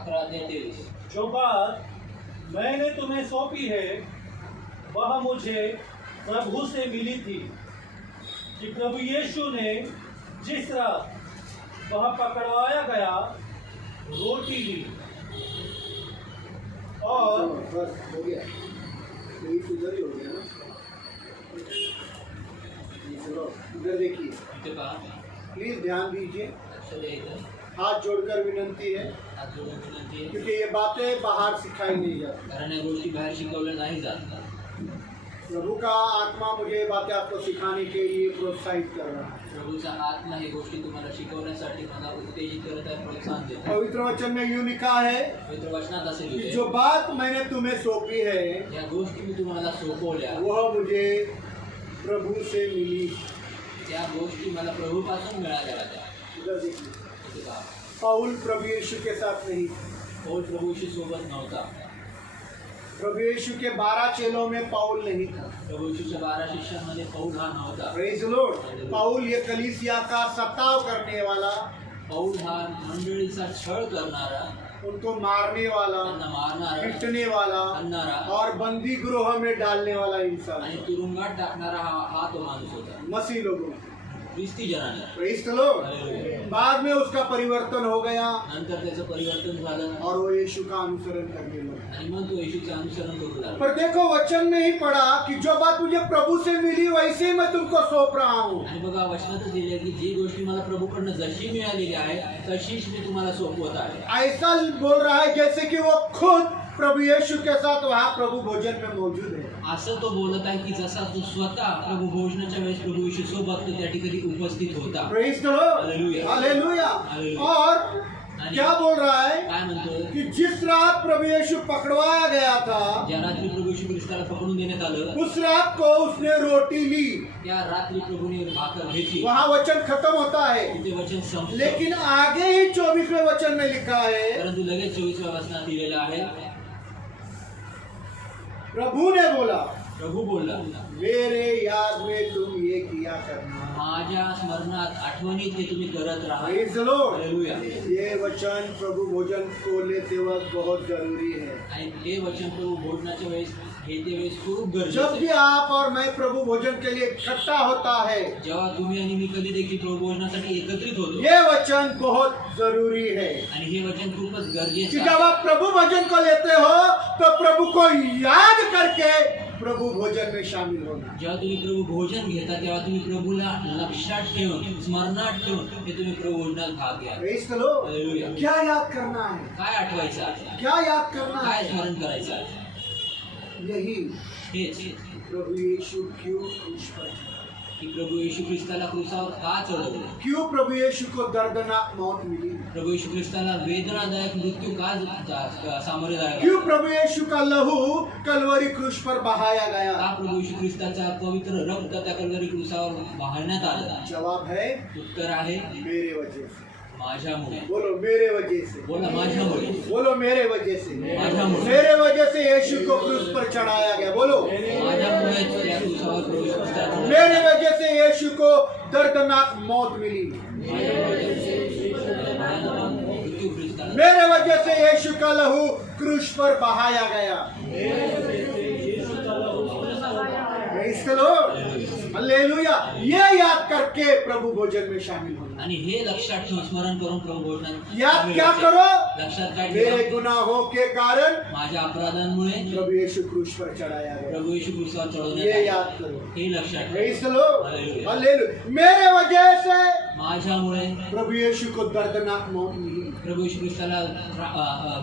11:23। जो बात मैंने तुम्हें सौंपी है वह मुझे प्रभु से मिली थी कि प्रभु यीशु ने जिस रात वह पकड़वाया गया रोटी ली और बस हो गया, यही उधर ही हो गया ना। चलो इधर देखिए, प्लीज ध्यान दीजिए, हाथ जोड़कर विनंती है, क्योंकि ये बातें बाहर सिखाई नहीं जाती। कारण या गोष्टी बाहेर शिकवल्या नाही जात। प्रभु का आत्मा मुझे ये बातें आपको सिखाने के लिए प्रोत्साहित कर रहा है। प्रभूचा आत्मा ही गोष्टी तुम्हाला शिकवण्यासाठी मला उत्तेजित करत आहे, प्रोत्साहन देत आहे। पवित्र वचन में यूं लिखा है पवित्र वचनात असे कि लिहिले, जो बात मैंने तुम्हें सौंपी है या गोष्टी मी तुम्हाला सोपवल्या वह मुझे प्रभु से मिली। त्या गोष्टी मला प्रभूपासून मिळाल्या होत्या। इधर देखिए, इथे पहा, पौल प्रभु यीशु के साथ नहीं, पौल प्रभूशी सोबत नव्हता। प्रभु यीशु के 12 चेलों में पौल नहीं था। प्रभू यीशूच्या 12 शिष्यांमध्ये पौल हा नव्हता। Praise Lord. पौल ये कलीसिया का सताव करने वाला, पौल हा मंडळीचा छळ करणारा, उनको मारने वाला, त्यांना मारणारा, पीटने वाला आणणारा और बंदी गृह में डालने वाला इंसान आणि तुरुंगात टाकणारा हा तो माणूस होता। मसीह लोगों। ख्रिस्ती जनांना। Praise the lord. हालेलुया। बाद में उसका परिवर्तन हो गया नंतर त्याचं परिवर्तन झालं और वो यीशु का अनुसरण करने लगा। आणि मग तो येशूचं अनुसरण करू लागला। पर देखो वचन में ही पढ़ा कि जो बात मुझे प्रभु से मिली वैसे ही मैं तुमको सौंप रहा हूँ। आणि बघा वचनात दिले की जी गोष्टी मला प्रभूकडनं जशी मिळालेली आहे तशीच मी तुम्हाला सोपवत आहे। ऐसा बोल रहा है जैसे कि वो खुद प्रभु यीशु के साथ वहाँ प्रभु भोजन में मौजूद है। असं तो बोलत आहे की जसा तो स्वतः प्रभु भोजनाच्या वेळेस प्रभू येशू सोबत तो त्या ठिकाणी उपस्थित होता। Praise the lord. हालेलुया। हालेलुया। हालेलुया। और आणि क्या बोल रहा है काय म्हणतो कि जिस रात प्रभु यीशु पकड़वाया गया था ज्या रात्री प्रभू येशू ख्रिस्ताला पकडून देण्यात आलं उस रात को उसने रोटी ली। त्या रात्री प्रभूने भाकर घेतली। वहाँ वचन खत्म होता है, तिथे वचन संपलं, लेकिन आगे ही 24वें वचन में लिखा है, परंतु लगेच 24व्या वचनात दिलेलं आहे, प्रभु ने बोला प्रभू बोलला, मेरे याद में तुम ये किया करना। माझ्या स्मरणात आठवणीत हे तुम्ही करत राहा। Praise the lord. हालेलुया। ये वचन प्रभु भोजन को लेते वक्त बहुत जरूरी है। आणि हे वचन प्रभू भोजनाच्या वेळेस घेते वेळेस खूप गरजेचं जब आहे। भी आप और मैं प्रभु भोजन के लिए इकट्ठा होता है, जेव्हा तुम्ही आणि मी कधी देखील प्रभू भोजनासाठी एकत्रित होतो ये वचन बहुत जरूरी है आणि हे वचन खूपच कि गरजेचं जब आहे। आप प्रभु भोजन को लेते हो तो प्रभु को याद करके प्रभु भोजन में शामिल होना। जेव्हा तुम्ही प्रभू भोजन घेता तेव्हा तुम्ही प्रभूला लक्षात ठेवून स्मरणात ठेवून हे तुम्ही प्रभू भोजनात भाग घ्या। Praise the lord. हालेलुया। क्या याद करना है? काय आठवायचं आहे, क्या याद करना काय है? स्मरण करायचं आहे, यही हेच प्रभु यीशु क्यों क्रूस पर चढ़ा? की प्रभू येशू ख्रिस्ताला क्रूसावर का चढवले, क्यों प्रभु यीशु को दर्दनाक मौत मिली? प्रभू येशू ख्रिस्ताला वेदनादायक मृत्यू का सामोरे जायला, क्यों प्रभु यीशु का लहू कलवरी क्रूस पर बहाया गया? का प्रभू येशू ख्रिस्ताचा पवित्र रक्त त्या कल्वरी क्रूसावर वाहण्यात आलं? जवाब है उत्तर आहे मेरे वजह से। माझ्यामुळे। बोलो मेरे वजह से। बोला माझ्यामुळे। बोलो मेरे वजह से। माझ्यामुळे। मेरे वजह से यीशु को क्रूस पर चढ़ाया गया। बोलो माझ्यामुळे त्या क्रूसावर प्रभू येशू ख्रिस्ताचा मेरे वजह से यीशु को दर्दनाक मौत मिली। मृत्यू ख्रिस्ताला, मेरे वजह से यीशु का लहू क्रूस पर बहाया गया। Praise the lord. हालेलुया। ये याद करके प्रभु भोजन में शामिल होना। आणि हे लक्षात ठेवून स्मरण करून प्रभु भोजनात याद क्या करो? लक्षात काय मेरे ठेवा, गुनाहों के कारण माझ्या अपराधांमुळे प्रभु यीशु क्रूस पर चढ़ाया गया। प्रभू येशू क्रूसावर ये चढवण्यात याद आले। करो। हे लक्षात ठेवा। Praise the lord. हालेलुया। हालेलुया। मेरे वजह से माझ्यामुळे प्रभु यीशु को दर्दनाक मौत मिली। प्रभू येशू ख्रिस्ताला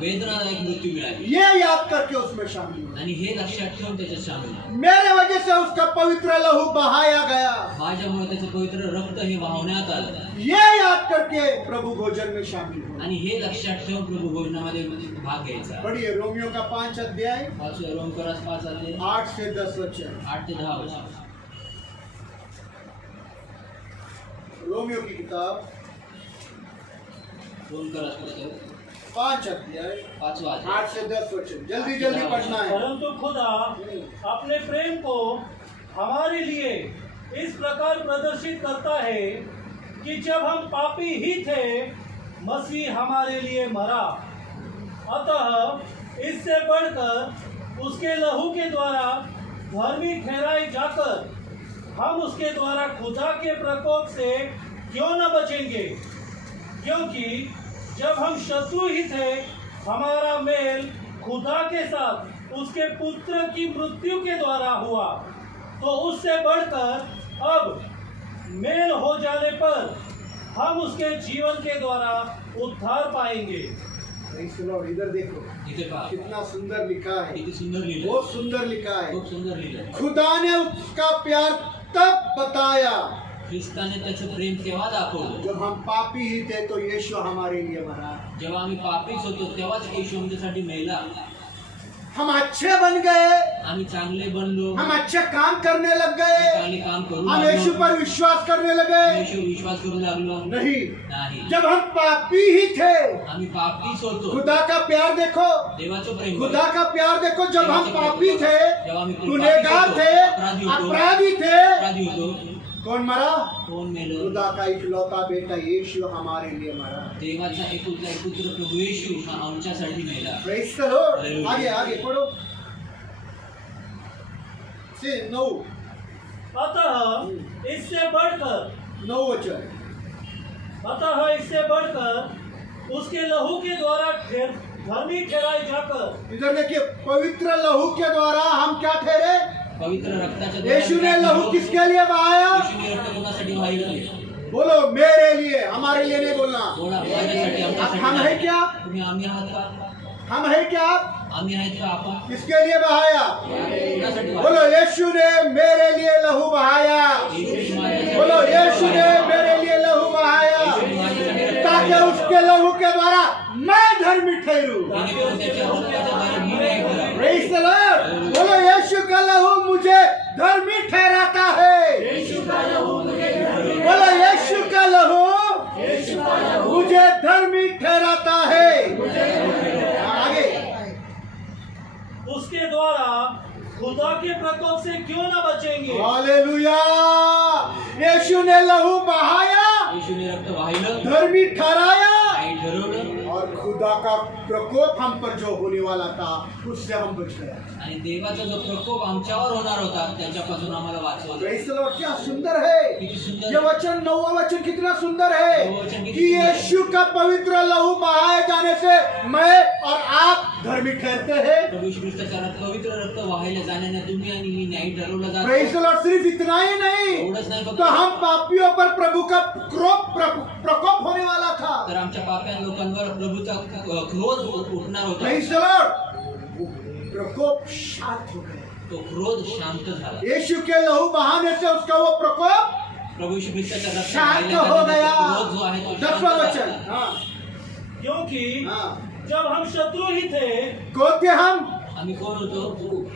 वेदनादायक मृत्यू मिळाली ये याद करके उसमें शामिल हो। आणि हे लक्षात ठेवून त्याच्यात सामील आहे। मेरे वजह से उसका पवित्र लहू बहाया गया। माझ्यामुळे त्याचं पवित्र रक्त हे वाहवण्यात आलं ये याद करके प्रभु भोजन में शामिल हो। आणि हे लक्षात ठेवून प्रभू भोजनामध्ये भाग घ्यायचा। पढ़िए रोमियो का 5 अध्याय 5 रोमकरास 5 अध्याय 8 से 10 वचन। 8 ते 10 वचन। रोमियो की किताब रोमकरास पुस्तक 5 अध्याय 5वां अध्याय 8 से 10 वचन। जल्दी जल्दी पढ़ना है। परंतु खुदा अपने प्रेम को हमारे लिए इस प्रकार प्रदर्शित करता है कि जब हम पापी ही थे मसीह हमारे लिए मरा, अतः इससे बढ़कर उसके लहू के द्वारा धर्मी ठहराए जाकर हम उसके द्वारा खुदा के प्रकोप से क्यों न बचेंगे। क्योंकि जब हम शत्रु ही थे, हमारा मेल खुदा के साथ उसके पुत्र की मृत्यु के द्वारा हुआ, तो उससे बढ़कर अब मेल हो जाने पर हम उसके जीवन के द्वारा उद्धार पाएंगे। इधर देखो, इथे पहा, कितना सुंदर लिखा है, किती सुंदर लिहिलं, बहुत सुंदर लिखा है। खूप सुंदर लिहिलं। खुदा ने उसका प्यार तब बताया ख्रिस्ताने त्याचं प्रेम केव्हा दाखवलं, जब हम पापी ही थे तो यीशु हमारे लिए मरा। जेव्हा आम्ही पापीच होतो तेव्हाच येशू आमच्यासाठी मेला। हम अच्छे बन गए, आम्ही चांगले बनलो, हम अच्छे काम करने लग गए, चांगले काम करू हम यीशु लागलो, पर विश्वास करने लगे। येशूवर विश्वास करू लागलो नहीं, नाही। जब हम पापी ही थे, आम्ही पापीच होतो। खुदा का प्यार देखो, देवाचं प्रेम खुदा का प्यार देखो। जब हम पापी थे, जेव्हा आम्ही गुनहगार थे, अपराधी थे, अपराधी होतो, कौन मरा? कोण मेलं? खुदा का इकलौता बेटा यीशु हमारे लिए मरा। देवाचा एकुलता एक पुत्र प्रभू येशू हा आमच्यासाठी मेला। Praise the Lord. आगे आगे पढ़ो, से 9 अतः इससे बढ़कर 9 वचन। उसके लहू के द्वारा धर्मी ठहराए जाकर, इधर देखिए, पवित्र लहू के द्वारा हम क्या ठहरे? पवित्र रक्ताच्या द्वारा यीशु ने लहू किसके लिए बहाया? येशूने रक्त कोणासाठी वाहिलं? बोलो, मेरे लिए, हमारे लिए नहीं बोलना। कोणा माझ्यासाठी, आमच्यासाठी हम है नाही। क्या? तुम्ही आम्ही आहात का? हम है क्या? आम्ही आहेत का आपण? किसके लिए बहाया? कोणासाठी बोलो, यीशु ने मेरे लिए लहू बहाया। येशूने माझ्यासाठी बोलो, यीशु ने मेरे लिए लहू बहाया, ताकि उसके लहू के द्वारा मैं धर्मी ठहरूं। जेणेकरून त्याच्या रक्ताच्या द्वारे मी न्याय करा। Praise the Lord. बोलो, यीशु का लहू मुझे धर्मी ठहराता है। बोलो, यीशु का लहू मुझे धर्मी ठहराता है। आगे, उसके द्वारा खुदा के प्रकोप से क्यों न बचेंगे। हालेलुया। यीशु ने लहू बहाया, येशूने रक्त वाहिलं, धर्मी ठहराया, काही ठरवलं, और खुदा का प्रकोप हम पर जो होने वाला था उससे हम बच गए। आणि देवाचा जो प्रकोप आमच्यावर होणार होता त्याच्यापासून आम्हाला वाचवलं। Praise the Lord. क्या सुंदर है किती सुंदर ये वचन, 9वां वचन कितना सुंदर है नौवां वचन किती कि सुंदर है। यीशु का पवित्र लहू बहाए जाने से मैं और आप धर्मी ठहरते हैं। प्रभू श्री ख्रिस्ताच्या पवित्र रक्त वाहायला जाण्याने तुम्ही आणि मी न्यायी ठरवलं जातो। Praise the Lord. सिर्फ इतना ही नहीं, एवढंच नाही फक्त, तो हम पापियों पर प्रभु का प्रकोप होने वाला था। तर आमच्या पाप्या लोकांवर प्रभूचा क्रोध उठणार होता। Praise the Lord. प्रकोप शांत हो गया। तो क्रोध शांत झाला। यीशु के लहू बहाने से उसका वो प्रकोप प्रभू श्री ख्रिस्ताच्या रक्त शांत वाहायला हो जाण्याने गया। तो क्रोध जो आहे तो 10वां शांत वचन। झाला। हाँ क्योंकि हाँ। जब हम शत्रु ही थे, कौन थे हम? आम्ही कोण होतो?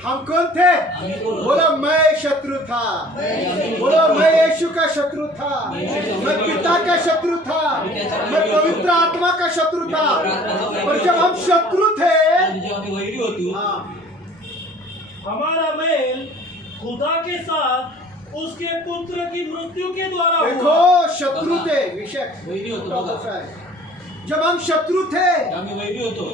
हम कौन थे? बोलो, मैं शत्रु था। बोलो, मैं यीशु का शत्रु था, मैं पिता का शत्रु था, मैं पवित्र आत्मा का शत्रु था। और जब हम शत्रु थे, जेव्हा आम्ही वैरी होतो, हाँ, हमारा मेल खुदा के साथ उसके पुत्र की मृत्यु के द्वारा हुआ। देखो, शत्रु थे। विषय वैरी होतो बघा। जब हम शत्रु थे आम्ही वैरी होतो,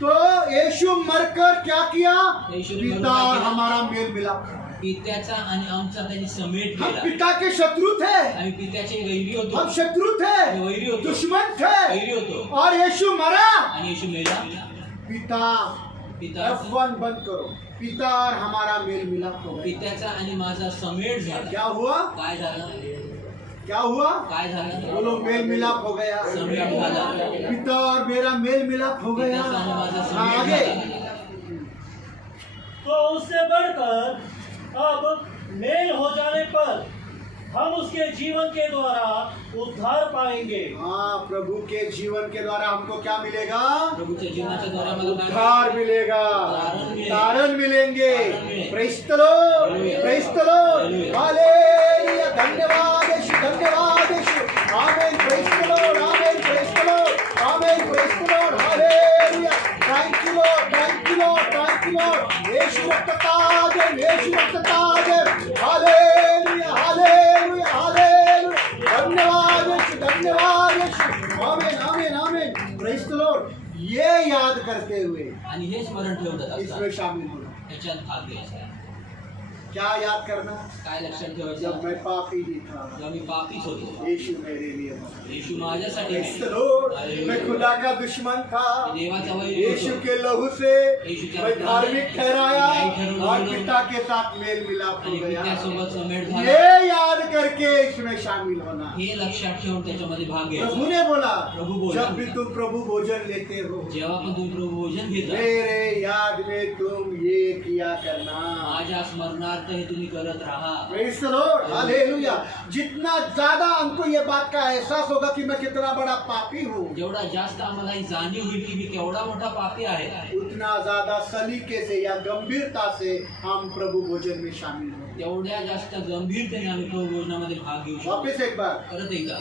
तो यीशु मरकर क्या किया? यीशुने पिता मरून और क्या किया? हमारा मेल मिलाप। पित्याचा आणि आमचा त्यांनी समेट हम केला। पिता के शत्रु थे, आम्ही पित्याचे वैरी होतो, हम शत्रु थे, आम्ही वैरी होतो, दुश्मन थे, वैरी होतो, और यीशु मरा। आणि येशू मेला। पिता, पिता F1 बंद करो। पिता और हमारा मेल मिलाप हो गया। पित्याचा आणि माझा समेट झाला। क्या हुआ? काय झालं? क्या हुआ? काय झालं? बोलो, मेल मिलाप हो गया। समेट झाला। पिता और मेरा मेल मिलाप हो गया। पित्याचा आणि माझा हाँ, समेट आगे। झाला। तो उससे बढ़कर अब मेल हो जाने पर हम उसके जीवन के द्वारा उद्धार पाएंगे। हाँ, प्रभु के जीवन के द्वारा हमको क्या मिलेगा? प्रभूच्या जीवनाच्या द्वारे मला काय उद्धार मिलेगा, तारण मिलेंगे। मिलेंगे। Praise the lord, praise the lord. हालेलुया। हालेलुया। धन्यवाद यीशु, धन्यवाद यीशु। आमेन। प्रेज द लॉर्ड, आमेन। प्रेज द लॉर्ड, आमेन। Praise the lord. हालेलुया। Thank you lord, thank you lord, thank you lord. यीशु रक्त ताज, यीशु रक्त ताज। हालेलुया, हालेलुया, हालेलुया। धन्यवाद यीशु, धन्यवाद यीशु। आमेन, आमेन। ये याद करते हुए आणि हे स्मरण ठेवत इसमें असतात शामिल होना। त्याच्यात भाग घ्यायचा. क्या याद करना? काय लक्षात जब ठेवायचं? मैं पापी ही था, जेव्हा मी पापीच होतो, यीशु मेरे लिए मरा। येशू माझ्यासाठी Praise the Mela. Lord. Hallelujah. मैं खुदा का दुश्मन था, मी देवाचा वैरी यीशु होतो. के लहू से यीशुच्या मैं रक्ताने धार्मिक ठहराया न्याय ठरवलं और गेलो. पिता के साथ मेल मिलाप हो आणि गया। पित्यासोबत समेट झाला. ये याद करके इसमें शामिल होना। हे लक्षात ठेवून त्याच्यामध्ये भाग घ्यायचा. प्रभु ने बोला, प्रभु बोला, जब भी तुम प्रभु भोजन लेते हो, जेव्हा पण तुम्ही प्रभू भोजन घेता, मेरे याद में तुम ये किया करना। माझ्या स्मरणार्थ हे तुम्ही करत राहा. Praise the Lord. हालेलुया। जितना ज्यादा हमको ये बात का एहसास होगा कि मैं कितना बड़ा पापी हूँ, जेवढा जास्त आम्हाला ही जाणीव होईल की मी केवढा मोठा पापी आहे, उतना ज्यादा सलीके से या गंभीरता से हम प्रभु भोजन में शामिल होंगे। तेवढ्या जास्त गंभीरतेने आम्ही प्रभू भोजनामध्ये भाग घेऊ शकतो. वापस एक बार, परत एकदा,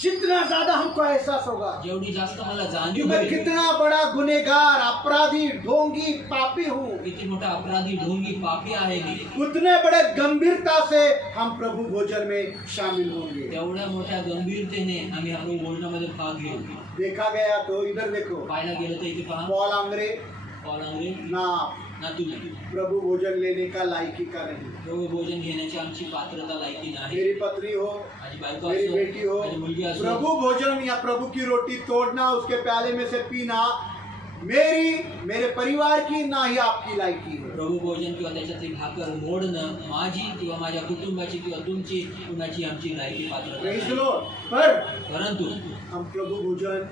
जितना ज्यादा हमको एहसास होगा जेवढी जास्त मला कि जाणीव मैं होईल कितना बड़ा गुनेगार, अपराधी, ढोंगी, पापी हूँ, किती मोठा अपराधी, ढोंगी, पापी आहे मी, उतने बड़े गंभीरता से हम प्रभु भोजन में शामिल होंगे। तेवढ्या मोठ्या गंभीरतेने आम्ही या प्रभू भोजनामध्ये भाग घेऊ. देखा गया तो इधर देखो, पाहायला गेलं तर इथे पहा, पौल अंग्रे पौल अंग्रे ना ना तुम्ही प्रभु भोजन लेने का लायकी का नहीं। प्रभू भोजन घेण्याची आमची पात्रता लायकी नाही. मेरी पत्नी हो, माझी बायको मेरी असो, बेटी हो, माझी मुलगी असो, प्रभु भोजन या प्रभु की रोटी तोड़ना, उसके प्याले में से पीना मेरे परिवार की ना ही आपकी लायकी है। प्रभू भोजन किंवा त्याच्यातली भाकर मोडणं माझी किंवा माझ्या कुटुंबाची किंवा तुमची कुणाची आमची लायकी पात्रता Praise the नाही. Lord. पर परंतु हम प्रभु भोजन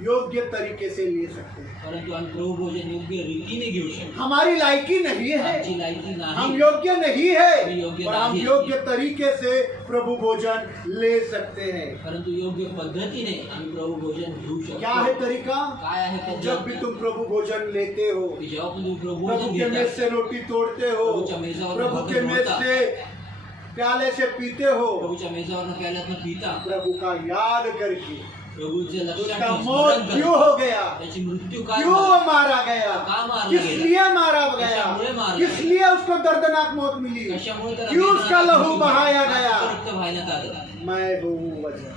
योग्य तरीके से ले सकते हैं। परंतु आम्ही प्रभू भोजन योग्य रीतीने घेऊ शकतो. हमारी लायकी नहीं है, आमची लायकी हम नाही, योग्य नहीं है, हम योग्य पर हम नहीं। योग्य तरीके से प्रभु भोजन ले सकते हैं। परंतु योग्य पद्धतीने आम्ही प्रभू भोजन घेऊ क्या है शकतो. तरीका? काय आहे पद्धत? जब भी तुम प्रभु भोजन लेते हो, की जेव्हा पण तुम्ही प्रभू प्रभु भोजन के मेज घेता, से रोटी तोड़ते हो, प्रभूच्या मेजावर प्रभु भाकर के मेज तोडता, से प्याले से पीते हो, प्रभूच्या मेजावर प्याल्यातनं पिता, प्रभु का याद करके प्रभूचे लक्षात उसका ठेवून मौत स्मरण क्यों करता. हो गया, त्याची मृत्यू काय क्यों झाली? मारा गया, का मारला किस गेला? लिए मारा गया, कशामुळे मारला किस लिए उसको दर्दनाक मौत मिली, कशामुळे त्याला क्यों उसका वेदना लहू झाली? बहाया का गया? त्याचं रक्त वाहण्यात आलं. मैं हूँ वजह।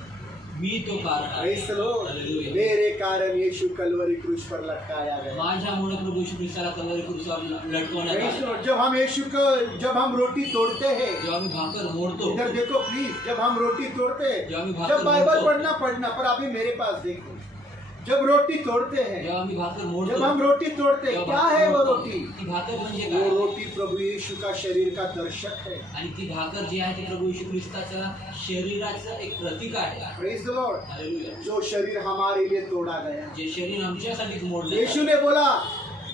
मी तो कारण आहे. Praise the Lord. हालेलुया. मेरे कारण यीशु कलवरी क्रूस पर लटकाया गया। माझ्यामुळे प्रभू येशू ख्रिस्ताला कल्वारी क्रूसावर लटकवण्यात Praise the आलं. Lord. जब हम रोटी तोड़ते हैं, जेव्हा मी भाकर मोडतो, इधर देखो प्लीज, जब हम रोटी तोड़ते हैं, जब हम भाकर जब बाइबल मोड़ते- पढ़ना पर अभी मेरे पास देखो, जब रोटी तोड़ते हैं, जेव्हा मी भाकर मोडतो, जब हम रोटी तोड़ते हैं, जेव्हा क्या भाकर है वो मोडतो, रोटी? ती भाकर म्हणजे वो काय? रोटी प्रभु यीशु का शरीर का दर्शक है। आणि ती भाकर जी आहे ती प्रभू येशू ख्रिस्ताच्या शरीराचं एक प्रतीक आहे. Praise the lord. हालेलुया. जो शरीर हमारे लिए तोड़ा गया, जे शरीर आमच्यासाठीच मोडलं यीशु ने बोला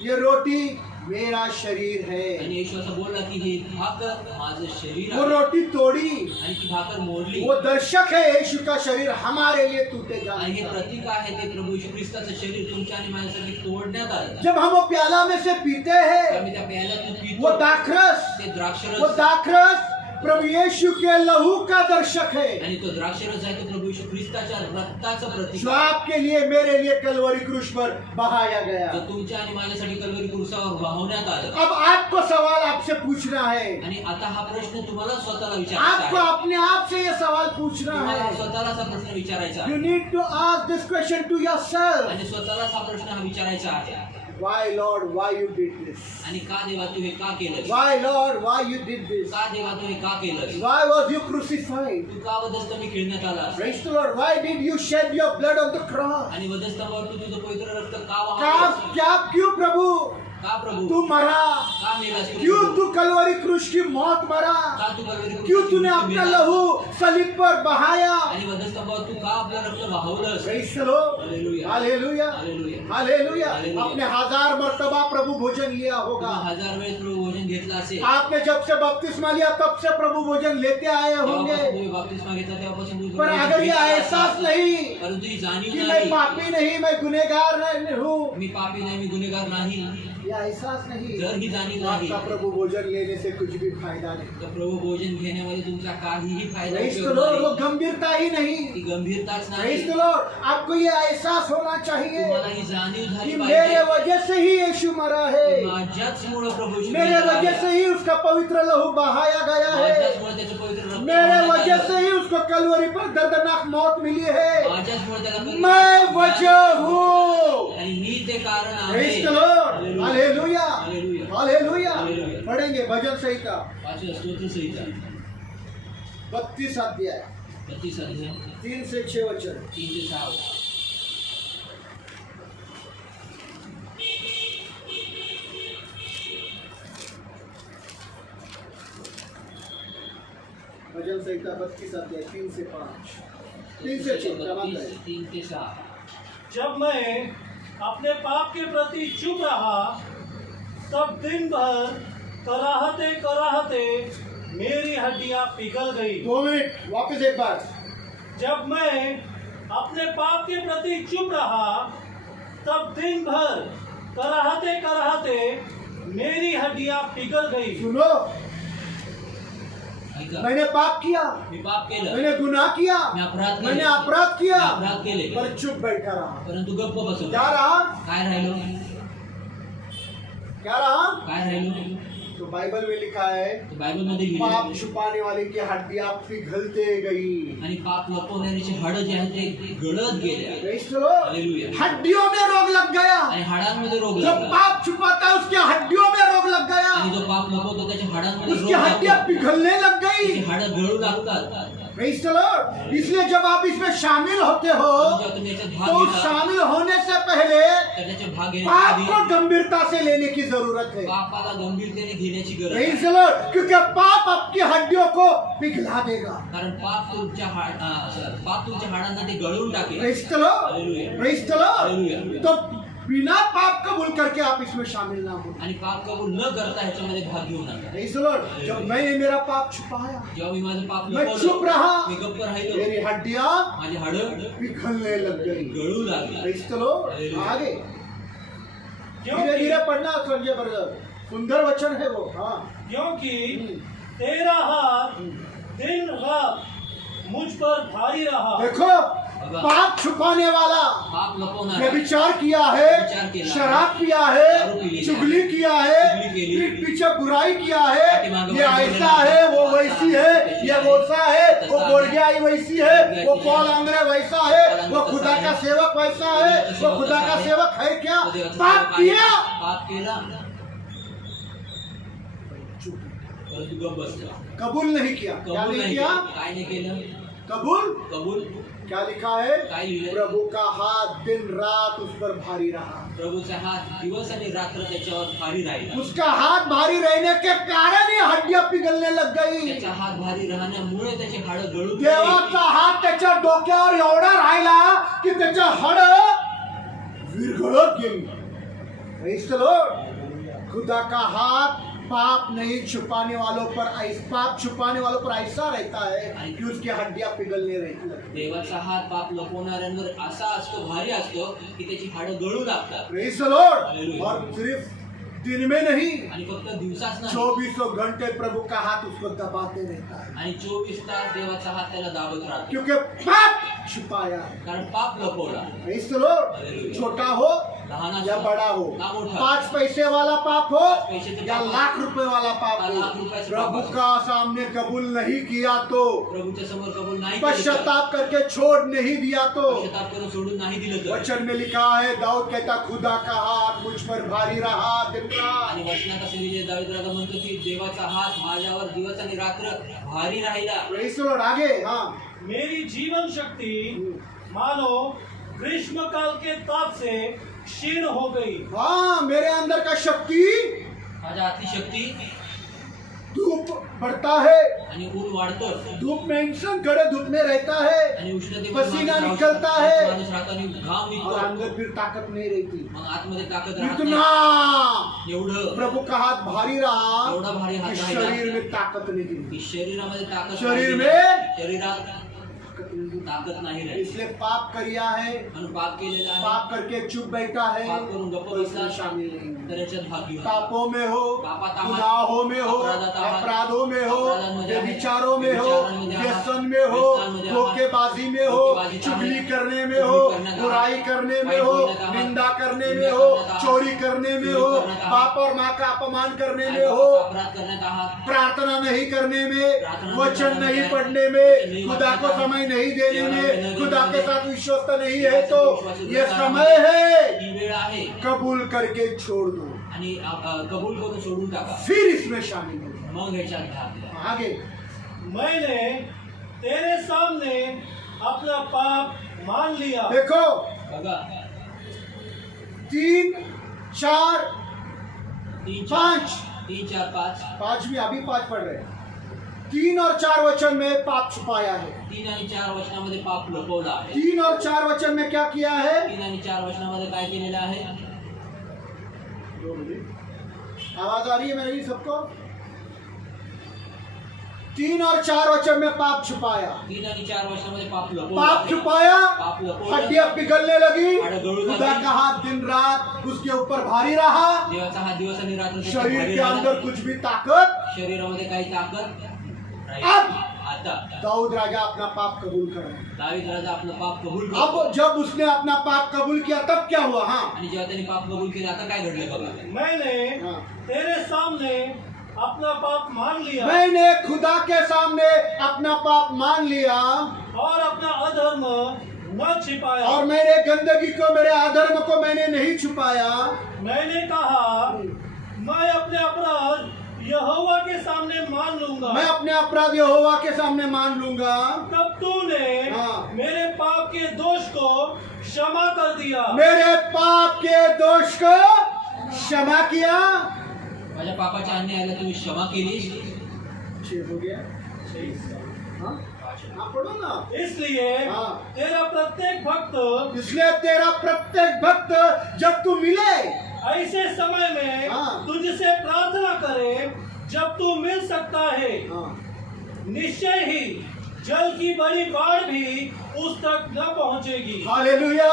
ये रोटी मेरा शरीर है। आणि येशू असं बोलला की ही भाकर माझं शरीर वो आहे. रोटी तोड़ी, आणि ती भाकर मोडली. वो दर्शक है, यीशु का शरीर हमारे लिए टूटे आणि जाने हे का। प्रतीक आहे ते प्रभू येशू ख्रिस्ताचं शरीर तुमच्या आणि माझ्यासाठी तोडण्यात आलं. जब हम वो प्याला में से पीते हैं, आम्ही त्या प्याल्यातून वो पितो, दाखरस, ते वो द्राक्षरस, दाखरस प्रभु यीशु के लहू का दर्शक है, आणि तो द्राक्षरस आहे तो प्रभू येशू ख्रिस्ताच्या रक्ताचं प्रतीक जो आहे. आपके लिए मेरे लिए कलवरी क्रूस पर बहाया गया। जो तुमच्या आणि माझ्यासाठी कल्वरी क्रूसावर वाहवण्यात आलं. अब आपको सवाल आपसे पूछना है, आणि आता हा प्रश्न तुम्हाला स्वतःला आपको विचारायचा आहे. अपने आप से ये सवाल पूछना तुम्हाला है। स्वतःलाच हा प्रश्न विचारायचा You आहे. need to ask this question to yourself. आणि स्वतःलाच हा प्रश्न हा विचारायचा आहे. Why Lord, why you did this? आणि का देवा तू हे का केलंस? Why Lord, why you did this? का देवा तू हे का केलंस? Why was you crucified? तू का वधस्तंभी खेळण्यात आलास? Praise the Lord. Why did you shed your blood on the cross? आणि वधस्तंभावर तू तुझं पवित्र रक्त का क्या वाहवलंस? क्या क्यों प्रभु का प्रभू तू मरा? का मेलास तू? क्यों तू कलवरी क्रूस की मौत मरा? का तू कल्वरी क्यों क्रूसाची तूने मृत्यू अपना मेलास? लहू सलीब पर बहाया? आणि वधस्तंभावर तू का आपलं रक्त वाहवलंस? Praise the Lord. हालेलुया. हालेलुया, हालेलुया. हालेलुया। हालेलुया. आपने 1000 मर्तबा प्रभु भोजन लिया होगा। तुम्ही 1000 वेळेस प्रभू भोजन घेतलं असेल. आपने जब से बपतिस्मा लिया तब से प्रभु भोजन लेते आए होंगे। तेव्हापासून तुम्ही बाप्तिस्मा घेतला तेव्हापासून तुम्ही पर भोजन अगर ये घेतलं एहसास असेल. नहीं परंतु ही जाणीव कि मैं नाही पापी नहीं, मैं गुनहगार नहीं हूँ, मी पापी नाही, मी गुन्हेगार नाही, ये एहसास नहीं, जर ही जाणीव तो नाही आपका प्रभु भोजन लेने से कुछ भी फायदा नहीं। तर प्रभु भोजन घेण्यामध्ये तुमचा काहीही फायदा Praise the उपयोग Lord, वो नाही. गंभीरता ही नहीं। ती गंभीरताच नाही. Praise the Lord, आपको ये एहसास होना चाहिए तुम्हाला ही जाणीव झाली कि मेरे पाहिजे वजह से ही यीशु मरा है, माझ्याचमुळे प्रभू येशू मेरे मेला वजह आहे. से ही उसका पवित्र लहू बहाया गया है, माझ्याचमुळे त्याचं पवित्र रक्त मेरे वाहण्यात वजह आलं. से ही उसको कलवरी पर दर्दनाक मौत मिली है। माझ्याचमुळे त्याला मैं वजह हूँ, हालेलुया हालेलुया। हालेलुया हालेलुया। पढ़ेंगे भजन संहिता 5 स्तोत्र संहिता 32 अध्याय 32 अध्याय 3 से 6 वचन 3 से 6 भजन संहिता 32 अध्याय 3 से 5 3 से 6 क्षमा करें। 3 से 6 जब मैं अपने पाप के प्रति चुप रहा तब दिन भर कराहते कराहते मेरी हड्डियां पिघल गई। 2 मिनट वापस एक बार। जब मैं अपने पाप के प्रति चुप रहा तब दिन भर कराहते कराहते मेरी हड्डियां पिघल गई। सुनो, ऐका मैंने पाप किया, मी पाप केलं, मैंने गुनाह किया, मी अपराध केले, मैंने अपराध किया, मी अपराध केले, पर चुप बैठा रहा। परंतु गप्प बसलो। क्या रहा? काय राहिलो? क्या रहा? काय राहिलो? तो बाइबल में लिखा है तो बायबल मध्ये लिहिलेलं पाप आहे, छुपाने वाले की हड्डियां पिघलते गई। आणि पाप लपवणाऱ्याची हाडं जे आहेत ते गळत गेले प्रेज़ द लॉर्ड। हालेलुया। हड्डियों में रोग लग गया। आणि हाडांमध्ये रोग जो लागला पाप छुपाता है उसके हड्डियों में रोग लग गया, आणि जो पाप लपवतो त्याच्या हाडांमध्ये रोग उसकी हड्डियां लागतो, पिघलने लग गई। त्याची हाडं गळू लागतात। Praise the Lord. इसलिए जब आप इसमें शामिल होते हो जेव्हा तुम्ही याच्यात तो भाग घेता शामिल होने से पहले तर त्याचे भाग पाप घेण्याची को गंभीरता से लेने की जरूरत है। पापाला गंभीरतेने घेण्याची गरज आहे। Praise the Lord. क्योंकि पाप आपकी हड्डियों को पिघला देगा। कारण पाप तुमच्या हाडांना ते गळून टाकेल। Praise the lord. Hallelujah. Praise the lord. Hallelujah. तो बिना पाप कबूल करके आप इसमें शामिल ना हो। आणि पाप कबूल न करता ह्याच्यामध्ये भाग घेऊ नका। Praise the Lord. जब मैंने मेरा पाप छुपाया, जेव्हा मी माझं पाप मैं लपवलं, चुप रहा, मी गप्प राहिलो, मेरी हड्डियां माझी हाडं पिघलने लग गई। गळू लागली। Praise the lord. हालेलुया। आगे धीरे क्योंकि धीरे पढ़ना संजय ब्रदर, सुंदर वचन है वो। हाँ क्योंकि तेरा हाथ दिन रात मुझ पर भारी रहा। देखो, पाप छुपाने वाला पाप लपवणार, व्यभिचार किया है, व्यभिचार केला, शराब पिया दारू है, पिली है, चुगली किया है, चुगली केली, पीठ पीछे बुराई किया है, पाठीमागं ये बुराई ऐसा केली, है, वो वैसी है, ये वैसा है, वो तसा गोड़गियाई वैसी है, गोड़गियाई वो है, पॉल आंग्रे वैसा है, पॉल वो आंग्रे खुदा तसा का है, सेवक वैसा है, खुदा वो खुदा तसा का है, सेवक है क्या? तो देवाचं पाप सेवक आहे, किया, पाप केला, चुप, परंतु गप्प बसला, कबूल नहीं किया। क्या कबूल नहीं नाही किया? केलं, काय नाही केलं, कबूल। कबूल क्या लिखा है? काय लिहिलंय? प्रभु का हाथ दिन रात उस पर भारी रहा। प्रभूचा हात दिवस आणि रात्र त्याच्यावर भारी राहिला। उसका हाथ भारी रहने के कारण ही हड्डियां पिघलने लग गई। त्याचा हात भारी राहण्यामुळे त्याची हाडं गळून गेली। देवाचा हात त्याच्या डोक्यावर एवढा राहिला की त्याच्या हाडं विरघळत गेली। Praise the Lord. खुदा का हाथ पाप नहीं छुपाने वालों पर पाप छुपाने वालों पर ऐसा रहता है कि उसकी हड्डियां पिघलने रहती है। देवाचा हात पाप लपवणाऱ्यांवर असा असतो, भारी असतो की त्याची हाडं गळू लागतात। Praise the lord. हालेलुया। और सिर्फ दिन में नहीं, आणि फक्त दिवसाच नाही, 24 घंटे प्रभु का हाथ उसको दबाते रहता है, आणि 24 तास देवाचा हात त्याला दाबत राहतो, क्योंकि पाप छुपाया है। कारण पाप लपवला। Praise the lord. हालेलुया। छोटा हो लहान या असो, बड़ा हो, ना मोठा, 5 पैसे वाला पाप हो पैशाचं या पाप, लाख रुपए वाला पाप या हो, लाख रुपयाचं पाप प्रभु असो, का सामने कबूल नहीं किया तो, प्रभूच्या समोर कबूल नाही केलं तर, पश्चाताप करके छोड़ नहीं दिया तो, पश्चाताप करून सोडून नाही दिलं तर, वचन में लिखा है दाऊद कहता खुदा का हाथ मुझ पर भारी रहा दिन रात। आणि वचनात असे लिहिले, दावीद राजा म्हणतो की देवाचा हात माझ्यावर दिवस आणि रात्र भारी राहिला। Praise the Lord. आगे हाँ मेरी जीवन शक्ति मानो ग्रीष्म काल के ताप से क्षीण हो गई। हाँ, मेरे अंदर का शक्ति माझ्या आतली शक्ती धूप बढ़ता है, आणि ऊन वाढतं, धूप में इंसान खड़े धूप में रहता है आणि उष्णतेमध्ये पसीना माणूस निकलता राहतो, है। माणूस राहतो आणि घाम और निघतो, अंदर फिर ताकत नहीं रहती। मग आतमध्ये ताकद राहत इतना नाही। एवढं प्रभु का हाथ भारी रहा एवढा भारी हात कि राहिला शरीर में ताकत नहीं थी। की शरीरामध्ये ताकद शरीर नाही, में शरीरात ताकत नहीं थी। ताकद नाही राहिली। इसलिए पाप किया है, म्हणून पाप केलेला आहे, पाप करके चुप बैठा है, पाप करून गप्प तो इसमें बसला, शामिल नहीं है। तर याच्यात भाग घेऊ नका। पापों में हो, पापात आहात, गुनाहों में हो, अपराधात आहात, अपराधों में हो, अपराधांमध्ये आहात, व्यभिचारों में हो, व्यभिचारांमध्ये आहात, व्यसन में हो, व्यसनांमध्ये आहात, धोखेबाजी में हो, धोखेबाजीत चुगली आहात, करने में चुगली हो, करण्यात आहात, बुराई करने में वाईट हो, बोलण्यात आहात, निंदा करने में निंदा हो, करण्यात आहात, चोरी करने में चोरी हो, करण्यात आहात, बाप और माँ का अपमान करने में आई हो, बाबाचा अपराध करण्यात आहात, प्रार्थना नहीं करने में, प्रार्थना वचन नहीं नहीं करने पढ़ने वचन में, नहीं खुदा को वाचण्यात, समय नहीं देने लेने में खुदा के साथ विश्वस्त नहीं है तो ये समय है, ही वेळ आहे कबूल करके छोड़ दो, आणि कबूल करून सोडून टाका, फिर इसमें शामिल हो। मग ह्याच्यात भाग घ्या। आगे मैंने तेरे सामने अपना पाप मान लिया। देखो बघा 3, 4, 3, 5 4, 5 5 भी अभी 5 पढ़ रहे हैं। 3 और 4 वचन में पाप छुपाया है। 3 आणि 4 वचनामध्ये पाप लपवला आहे। 3 और 4 वचन में क्या किया है? 3 आणि 4 वचनामध्ये काय केलेलं आहे? आवाज आ रही है मेरी सबको? 3 और 4 वचन में पाप छुपाया। 3 आणि 4 वचनामध्ये पाप लपवला पाप आहे। छुपाया, पाप लपवलं, हड्डियां पिघलने लगी, हाडं गळू खुदा लागली। का हाथ दिन रात उसके ऊपर भारी रहा, देवाचा हात दिवस आणि रात्र त्याच्या शरीर भारी के राहिला। अंदर कुछ भी ताकत। शरीरामध्ये काही ताकद नाही। अब आता दाऊद राजा अपना पाप कबूल कर। दावीद राजा आपलं पाप कबूल अब करतो जब उसने अपना पाप कबूल किया तब क्या हुआ? हाँ आणि जेव्हा त्यांनी पाप कबूल केले आता काय घडलं बघा। मैंने हाँ। तेरे सामने अपना पाप मान लिया मैंने खुदा के सामने अपना पाप मान लिया और अपना अधर्म न छिपाया। और मेरे गंदगी को, मेरे अधर्म को मैंने नहीं छुपाया। मैंने कहा मैं अपने अपराध यहोवा के सामने मान लूंगा। मैं अपने अपराध यहोवा के सामने मान लूंगा। तब तूने हाँ। मेरे पाप के दोष को क्षमा कर दिया। मेरे पाप के दोष को क्षमा किया। माझ्या पापाच्या अन्यायाला तुम्ही क्षमा केली। 6 हो गया। हाँ? हाँ, पढ़ो ना। इसलिए हाँ। तेरा प्रत्येक भक्त इसलिए तेरा प्रत्येक भक्त जब तू मिले, ऐसे समय में हाँ। तुझसे प्रार्थना करे जब तू मिल सकता है, हाँ, निश्चय ही जल की बड़ी बाढ़ भी उस तक न पहुंचेगी। हालेलुया,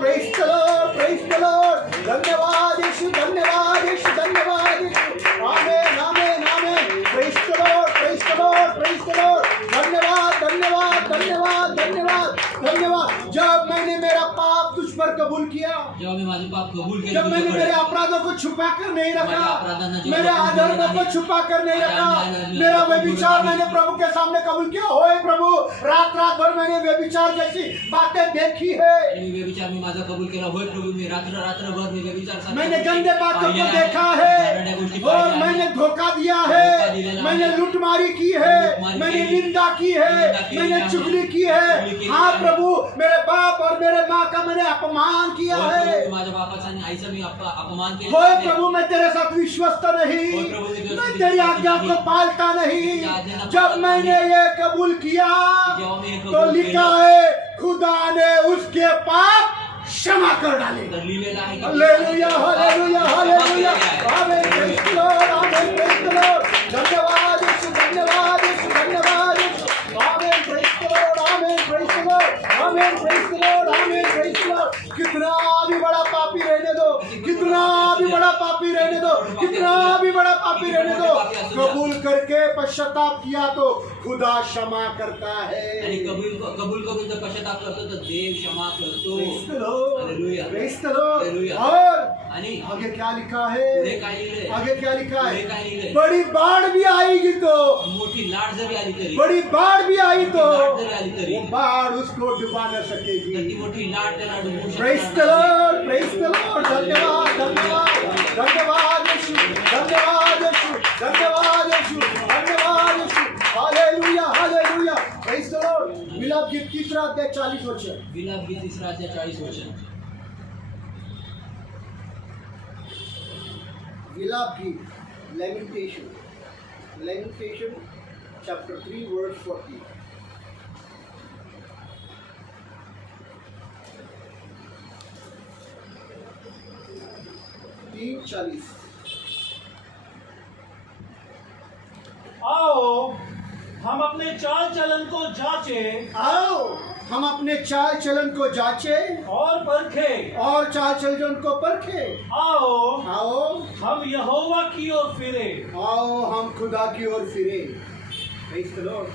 praise the lord, praise the lord. धन्यवाद यीशु, धन्यवाद यीशु, धन्यवाद यीशु। आमेन, आमेन, आमेन। Praise the lord, praise the lord, praise the lord. धन्यवाद, धन्यवाद, धन्यवाद, धन्यवाद, धन्यवाद। जब मैंने मेरा पाप तुझ पर कबूल किया, जेव्हा मी माझे पाप कबूल केले जब मैंने मेरे तुझ्याकडे, अपराधों को छुपा कर नहीं माझ्या रखा, अपराधांना जेव्हा मेरे कबूल अधर्मों केलं को नाही, छुपा कर नहीं माझ्या रखा, अन्यायाला मेरा कबूल व्यभिचार केलं मैंने नाही। प्रभु के सामने कबूल किया। ओए प्रभु, रात रात भर मैंने व्यभिचार जैसी बातें देखी है। आणि मी व्यभिचार मी माझा कबूल केला। होय प्रभू, मी रात्रभर मी व्यभिचार सारख्या मैंने गोष्टी गंदे बातों पाहिल्या को आहेत, देखा है घाणेरड्या गोष्टी और पाहिल्या मैंने आहेत। धोखा दिया धोखा है, दिलेला मैंने आहे। लूटमारी की है, लूटमारी मैंने केली, निंदा की है, निंदा केली मैंने आहे, चुगली की चुगली है। केली हाँ आहे। प्रभु, मेरे बाप और मेरे माँ का मैंने अपमान किया होय है। प्रभू, मी माझ्या बापाचा आणि आईचा मी अपमान केला होए आहे। प्रभु, मैं तेरे साथ विश्वस्त नहीं, होय प्रभु, मी तुझ्या मैं साथ तेरी विश्वास आज्ञा नहीं। को पालता नहीं। तुझ्या आज्ञेला जब पाळत मैंने नाही। ये कबूल किया जेव्हा मी हे तो कबूल लिखा केलं, है खुदा ने उसके पाप क्षमा कर डाले। तर लिहिलेलं आहे की हालेलुया, हालेलुया, हालेलुया। आमेन, प्रेज द लॉर्ड, आमेन, प्रेज द लॉर्ड। धन्यवाद यीशु, धन्यवाद यीशु, धन्यवाद यीशु। आमेन, प्रेज द लॉर्ड, आमेन, प्रेज द लॉर्ड, आमेन, प्रेज द लॉर्ड, आमेन, प्रेज द लॉर्ड। कितना भी बड़ा पापी रहने दो, कितना भी बड़ा पापी रहने दो, कितना भी बड़ा पापी रहने दो, कबूल करके पश्चाताप किया तो खुदा क्षमा करता है। आणि कबूल करून जर पश्चाताप करतो तर देव क्षमा करतो। Praise the Lord, hallelujah, praise the Lord। Hallelujah. और आणि आगे क्या लिखा पुढे है? काय लिहिलंय? आगे क्या लिखा पुढे है? काय लिहिलंय? बड़ी बाढ़ भी आएगी तो, मोठी लाट जरी आली तरी, बड़ी बाढ़ भी आई तो लाट जरी आली तरी, वो बाढ़ उसको डुबा न तर ती सकेगी। मोठी लाट त्याला डुबू शकणार प्रेज द नाही। Lord, praise the lord. धन्यवाद, धन्यवाद, धन्यवाद यीशु, धन्यवाद यीशु, धन्यवाद यीशु, धन्यवाद यीशु। हालेलुया, हालेलुया, प्रेज द लॉर्ड। विलाप गीत 3 अध्याय 40 वचन। विलाप गीत 3 अध्याय 40 वचन। विलाप गीत, Lamentation, Lamentation chapter 3 verse 40. आओ हम अपने चाल चलन को जांचे आओ हम अपने चाल चलन को जांचे और परखे। और चाल चलन को परखे। आओ आओ हम यहोवा की ओर फिरे। आओ हम खुदा की ओर फिरे। Praise the Lord.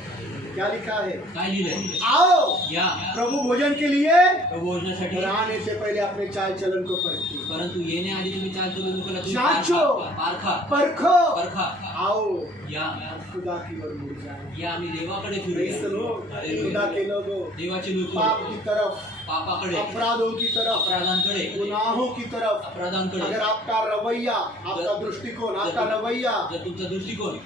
क्या लिखा है? काय लिहिलंय? आओ या प्रभु भोजन के लिए भोजनासाठी, और आने से पहले अपने चाल चलन को परखिए, परंतु येण्याआधी तुम्ही चालचलन करा, तुम्ही जांचो, पारखा परखो, परखा. आओ या खुदा की ओर मुड़ जाए। या आम्ही देवाकडे प्रेज द फिरूया. लॉर्ड। हालेलुया. खुदा के लोगों, देवाचे लोक पाप की तरफ, पापाकडे, अपराधों की तरफ, अपराधांकडे, गुनाहों की तरफ अपराधांकडे अगर आपका रवैया, आपका दृष्टिकोन, आपका रवैया जर तुमचा दृष्टिकोन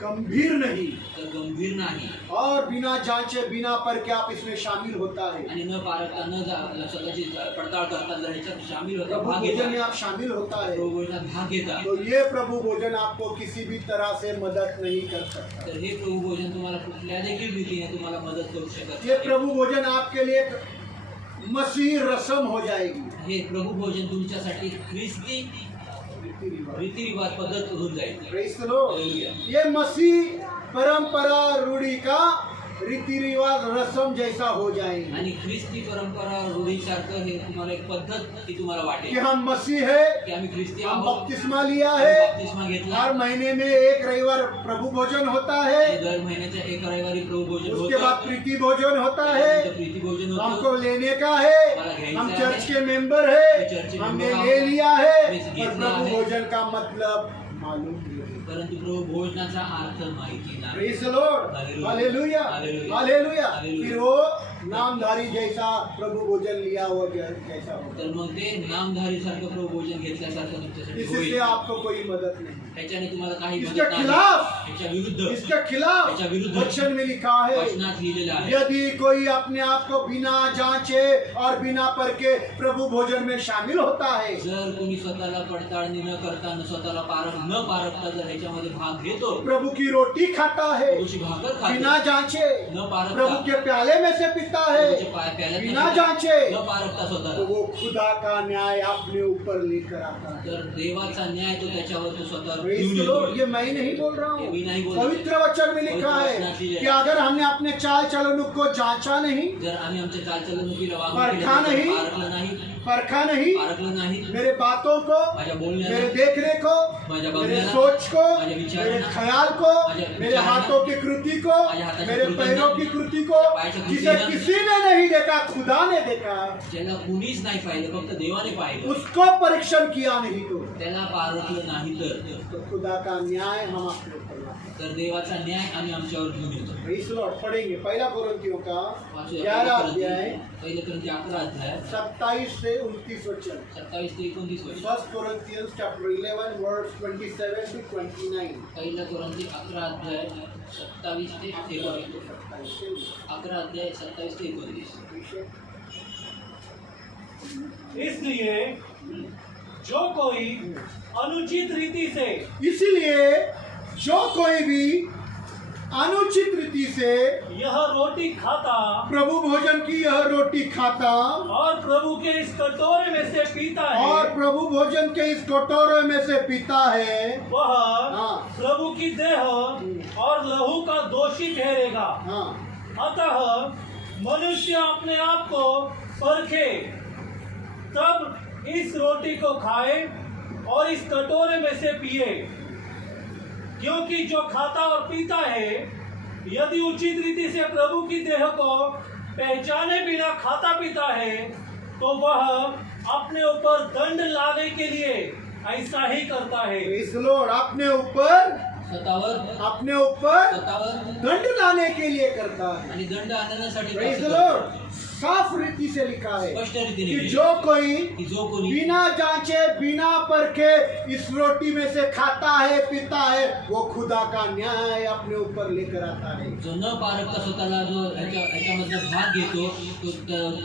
गंभीर नहीं तर गंभीर नाही और बिना जांचे बिना परखे आप इसमें शामिल होता है, आणि न पारखता न स्वतःची पडताळ करता जर ह्याच्यात सामील होता, प्रभु भाग भोजन घेता, में आप शामिल होता है, प्रभू भोजनात भाग घेता, तो ये प्रभु भोजन आपको किसी भी तरह से मदद नहीं कर सकता। तर हे प्रभू भोजन तुम्हाला कुठल्या देखील रीतीने तुम्हाला मदत करू शकत ये नाही. प्रभु भोजन आपके लिए एक मसीह रस्म हो जाएगी, हे प्रभु भोजन तुमच्यासाठी ख्रिस्ती रीतिरिवाज पद्धत होऊन जाईल. Praise the lord. हालेलुया. ये मसीह परंपरा रूढ़ी का रीति रिवाज रस्म जैसा हो जाएंगे आणि ख्रिस्ती परंपरा रूढीसारखं हे तुम्हाला एक पद्धत ती तुम्हाला कि वाटेल हम मसीह है, की आम्ही ख्रिस्ती हम आहोत, बपतिस्मा लिया आम्ही है, बपतिस्मा घेतला, हर महीने में एक रविवार प्रभु भोजन होता आणि है, दर महिन्याच्या एक रविवारी प्रभू भोजन उसके होतं, बाद प्रीति भोजन होता त्यानंतर है, प्रीती भोजन होतं, हमको लेने का है, मला घ्यायचं हम आहे, चर्च के मेंबर आम्ही है, चर्चचे हमने मेंबर ले आहोत, लिया है, आम्ही पर घेतला प्रभु आहे, भोजन का मतलब मालूम नहीं। परंतु प्रभू भोजनाचा अर्थ माहिती नाही. प्रेज द लॉर्ड, हालेलुया, हालेलुया. हालेलुया। हालेलुया. फिर वो नामधारी जैसा प्रभु भोजन लिया हुआ जैसा होता तर मग ते नामधारी सारखं प्रभू भोजन घेतल्यासारखं तुमच्यासाठी इससे होईल. आपको कोई मदद नहीं। त्याच्याने तुम्हाला काही इसके मदत नाही. खिलाफ, याच्या विरुद्ध इसके खिलाफ याच्या विरुद्ध वचन में लिखा है, वचनात लिहिलेलं आहे, यदि कोई अपने आप को बिना जांचे और बिना परखे प्रभु भोजन में शामिल होता है, जर कोणी स्वतःला पडताळणी न करता स्वतःला न पारखता जर ह्याच्यामध्ये भाग घेतो, प्रभु की रोटी खाता है, प्रभूची भाकर खातो, बिना जांचे न पारखता, प्रभु के प्याले में से पीता है, प्रभूच्या प्याल्यात बिना न जांचे, न पारखता तो स्वतःला, वो खुदा का न्याय अपने ऊपर लेकर आता है। तर देवाचा न्याय तो त्याच्यावर तो स्वतः Praise घेऊन the येतो. Lord, ये मैं नहीं बोल रहा ये हूँ, भी नहीं बोल रहा। पवित्र वचन में लिखा है कि अगर हमने अपने चाल चलन को जांचा नहीं, जर आम्ही आमच्या चालचलनुकीला परखा वागणूक नहीं, पारखलं नाही, परखा नहीं, पारखलं नाही, मेरे बातों को, माझ्या बोलण्याला, मेरे देखने को, माझ्या मेरे बघण्याला, सोच को, माझ्या विचारांना, मेरे ख्याल को, माझ्या मेरे विचारांना, हाथों की कृति को, माझ्या हाताच्या मेरे कृतींना, पैरों की कृति को, पायाच्या जिसे कृतींना, किसी ने नहीं देखा, खुदा ने देखा, ज्याला कुणीच नाही पाहिलं, फक्त देवाने पाहिलं, उसको परीक्षण किया नहीं तो त्याला पारखलं नाही तर खुदा का न्याय हम अपने ऊपर लाते हैं। तर देवाचा न्याय आम्ही आमच्यावर घेऊन येतो. Praise the Lord, पढ़ेंगे पहला कोरिन्थियों का वाचूया. 11 अध्याय पहिले क्रम 11 अध्याय 27 से 29 वचन। 27 ते 29 वचन. First Corinthians chapter 11 verse 27 to 29। पहिला कोरिन्थी 11 अध्याय 27 ते 29. 11 अध्याय 27 ते 29. इसलिए जो कोई अनुचित रीति से इसीलिए जो कोई भी अनुचित रीति से यह रोटी खाता प्रभु भोजन की यह रोटी खाता और प्रभु के इस कटोरे में से पीता और है, प्रभु भोजन के इस कटोरे में से पीता है, वह हाँ। प्रभु की देह और लहू का दोषी ठहरेगा। हाँ, अतः मनुष्य अपने आप को परखे, तब इस रोटी को खाए और इस कटोरे में से पिए। क्योंकि जो खाता और पीता है, यदि उचित रीति से प्रभु की देह को पहचाने बिना खाता पीता है, तो वह अपने ऊपर दंड लाने के लिए ऐसा ही करता है। Praise the Lord, अपने ऊपर दंड लाने के लिए करता है। आणि दंड आणण्यासाठी Praise the Lord, साफ रीति से लिखा है स्पष्ट रीतीने कि जो कोई की जो कोणी बिना जांचे बिना परखे इस रोटी में से खाता है पीता है, वो खुदा का न्याय अपने ऊपर लेकर आता है। जो न पारखता स्वतःला जो ह्याच्यामध्ये भाग घेतो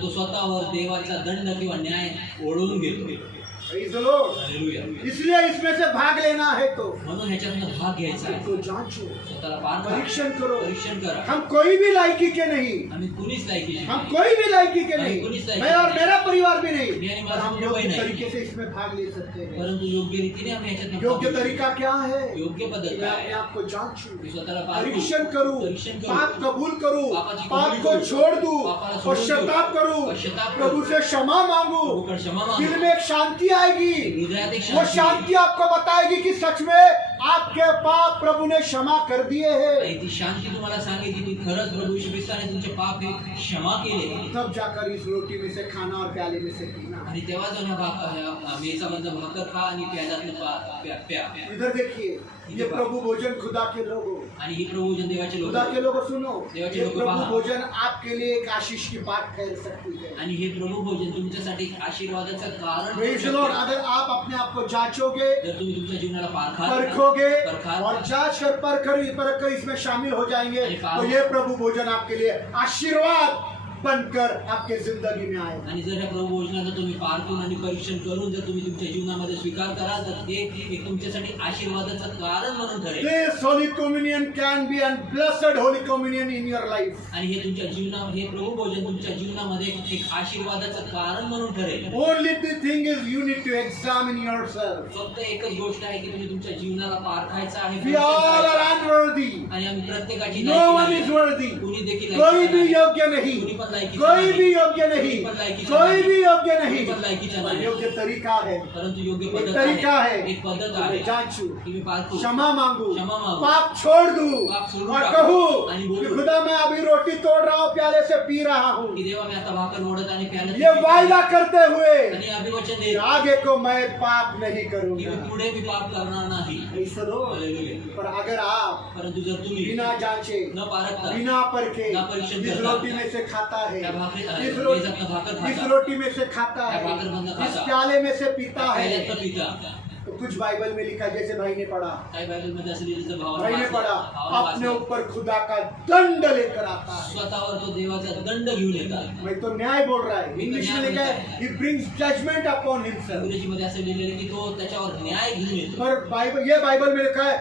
तो स्वतःवर देवाचा दंड किंवा न्याय ओढवून घेतो. Praise the Lord, hallelujah. इसलिए इसमें से भाग लेना है तो म्हणून ह्याच्यातनं भाग घ्यायचा आहे. तो जांचो, स्वतःला पारखा, परीक्षण करो। परीक्षण करा. हम कोई भी लायकी के नहीं, आम्ही कुणीच लायकीचे हम नाही. कोई भी लायकी के नहीं, नहीं, पुलिस लायकी मैं और नहीं। मेरा परिवार भी मैं नहीं, और पर हम मेरा योग्य नहीं। तरीके से इसमें भाग ले सकते हैं। परंतु योग्य रीतीने आम्ही ह्याच्यातनं योग्य भाग घेतो. तरीका क्या है? योग्य पद्धत मैं काय अपने आहे? आप को जांचूं, मी स्वतःला पारखू, परीक्षण करूं, परीक्षण करू, पाप कबूल करूं, पापाची पाप कबुली को करू, छोड़ दूं, पापाला सोडून पश्चाताप देऊ, करूं, पश्चाताप प्रभु करू, से क्षमा मांगू, प्रभूकडे क्षमा दिल मागू. में एक शांति आएगी। हृदयात एक वो शांती शांति आपको बताएगी कि सच में आपके पाप प्रभु ने क्षमा कर दिए हैं, आणि ती शांती तुम्हाला सांगितली की खरंच प्रभू येशू ख्रिस्ताने तुमचे पाप हे क्षमा केले. तब जाकर इस रोटी में से खाना और प्याले में से पीना. आणि तेव्हा जाऊन मेचामधलं भाकर खा आणि प्याल्यातलं प्या. इधर देखिए, ये प्रभु भोजन खुदा के लोगों, आणि ही प्रभु भोजन देवाचे लोक खुदा के लोगों सुनो, देवाचे ये लोकं प्रभु पहा. भोजन आपके लिए एक आशीष की बात ठहर सकती है. आणि हे प्रभु भोजन तुमच्यासाठी एक आशीर्वादाचं कारण बनू Praise the शकते. Lord. अगर आप अपने आप को जांचोगे, जर तुम्ही तुमच्या जीवनाला पारखाल परखोगे परखाल और जांच कर परख इसमें शामिल हो जाएंगे, अरे तो ये प्रभु भोजन आपके लिए आशीर्वाद बनकर आपके जिंदगी में आएगा. आणि जर या प्रभू भोजनाचं तुम्ही पारखून आणि परीक्षण करून जर तुम्ही तुमच्या जीवनामध्ये स्वीकार कराल तर ते एक तुमच्यासाठी आशीर्वादाचं कारण म्हणून ठरेल. This Holy Communion can be and blessed Holy Communion in your life. आणि हे तुमच्या हे प्रभू भोजन तुमच्या जीवनामध्ये एक आशीर्वादाचं कारण म्हणून ठरेल. Only the thing is you need to examine yourself. फक्त एकच गोष्ट आहे की तुम्ही तुमच्या जीवनाला पारखायचं आहे, We परीक्षण all करायचं are आहे. unworthy. आणि आम्ही प्रत्येकाची No लायकी one नाही. is worthy. कुणी देखील कोई लायकीचं भी नाही. योग्य नहीं, कुणी पण लायकीचं कोई नाही. भी योग्य नहीं, कुणी पण लायकीचं कोई नाही. भी योग्य कुणी नहीं. पण लायकीचं पर नाही. योग्य तरीका है, परंतु योग्य एक पद्धत तरीका आहे, है. एक पद्धत मैं आहे जांचू, की मी पारखू, क्षमा मांगू, क्षमा मांगू, पाप छोड़ दूं पाप सोडून और टाकू. कहूँ आणि कि बोलू खुदा मैं अभी रोटी तोड़ रहा हूँ, प्याले से पी रहा हूँ. की देवा मी आता भाकर ओढत आणि प्याल्यात ये वायदा करते हुए आणि अभिवचन कि देत आगे को मैं पाप नहीं की करूंगा. मी पुढे मी पाप करणार नाही. Praise the Lord. हालेलुया. पर अगर आप परंतु जर तुम्ही बिना जांचे, न पारखता बिना परखे ना परीक्षण इस करता, रोटी में से खाता है, त्या भाकरी इस मेजातनं भाकर खाता, इस रोटी में से खाता त्या है, भाकरमधनं इस खाता, प्याले में से पीता है, प्याल्यातनं पिता. तो कुछ बाइबल में लिखा, जैसे भाई ने पढ़ा, काही बायबलमध्ये असं लिहिलं भावानं भाई ने वाचलं, पढ़ा, भावानं अपने वाचलं. ऊपर खुदा का दंड लेकर आता है. स्वतःवर तो देवाचा दंड घेऊन येतात. मैं तो न्याय बोल रहा है, इंग्लिश में लिखा है, he brings judgment upon himself. अंग्रेजीमध्ये असं लिहिलेलं की तो त्याच्यावर न्याय घेऊन येतो. पर बाइबल, ये बाइबल में लिखा है,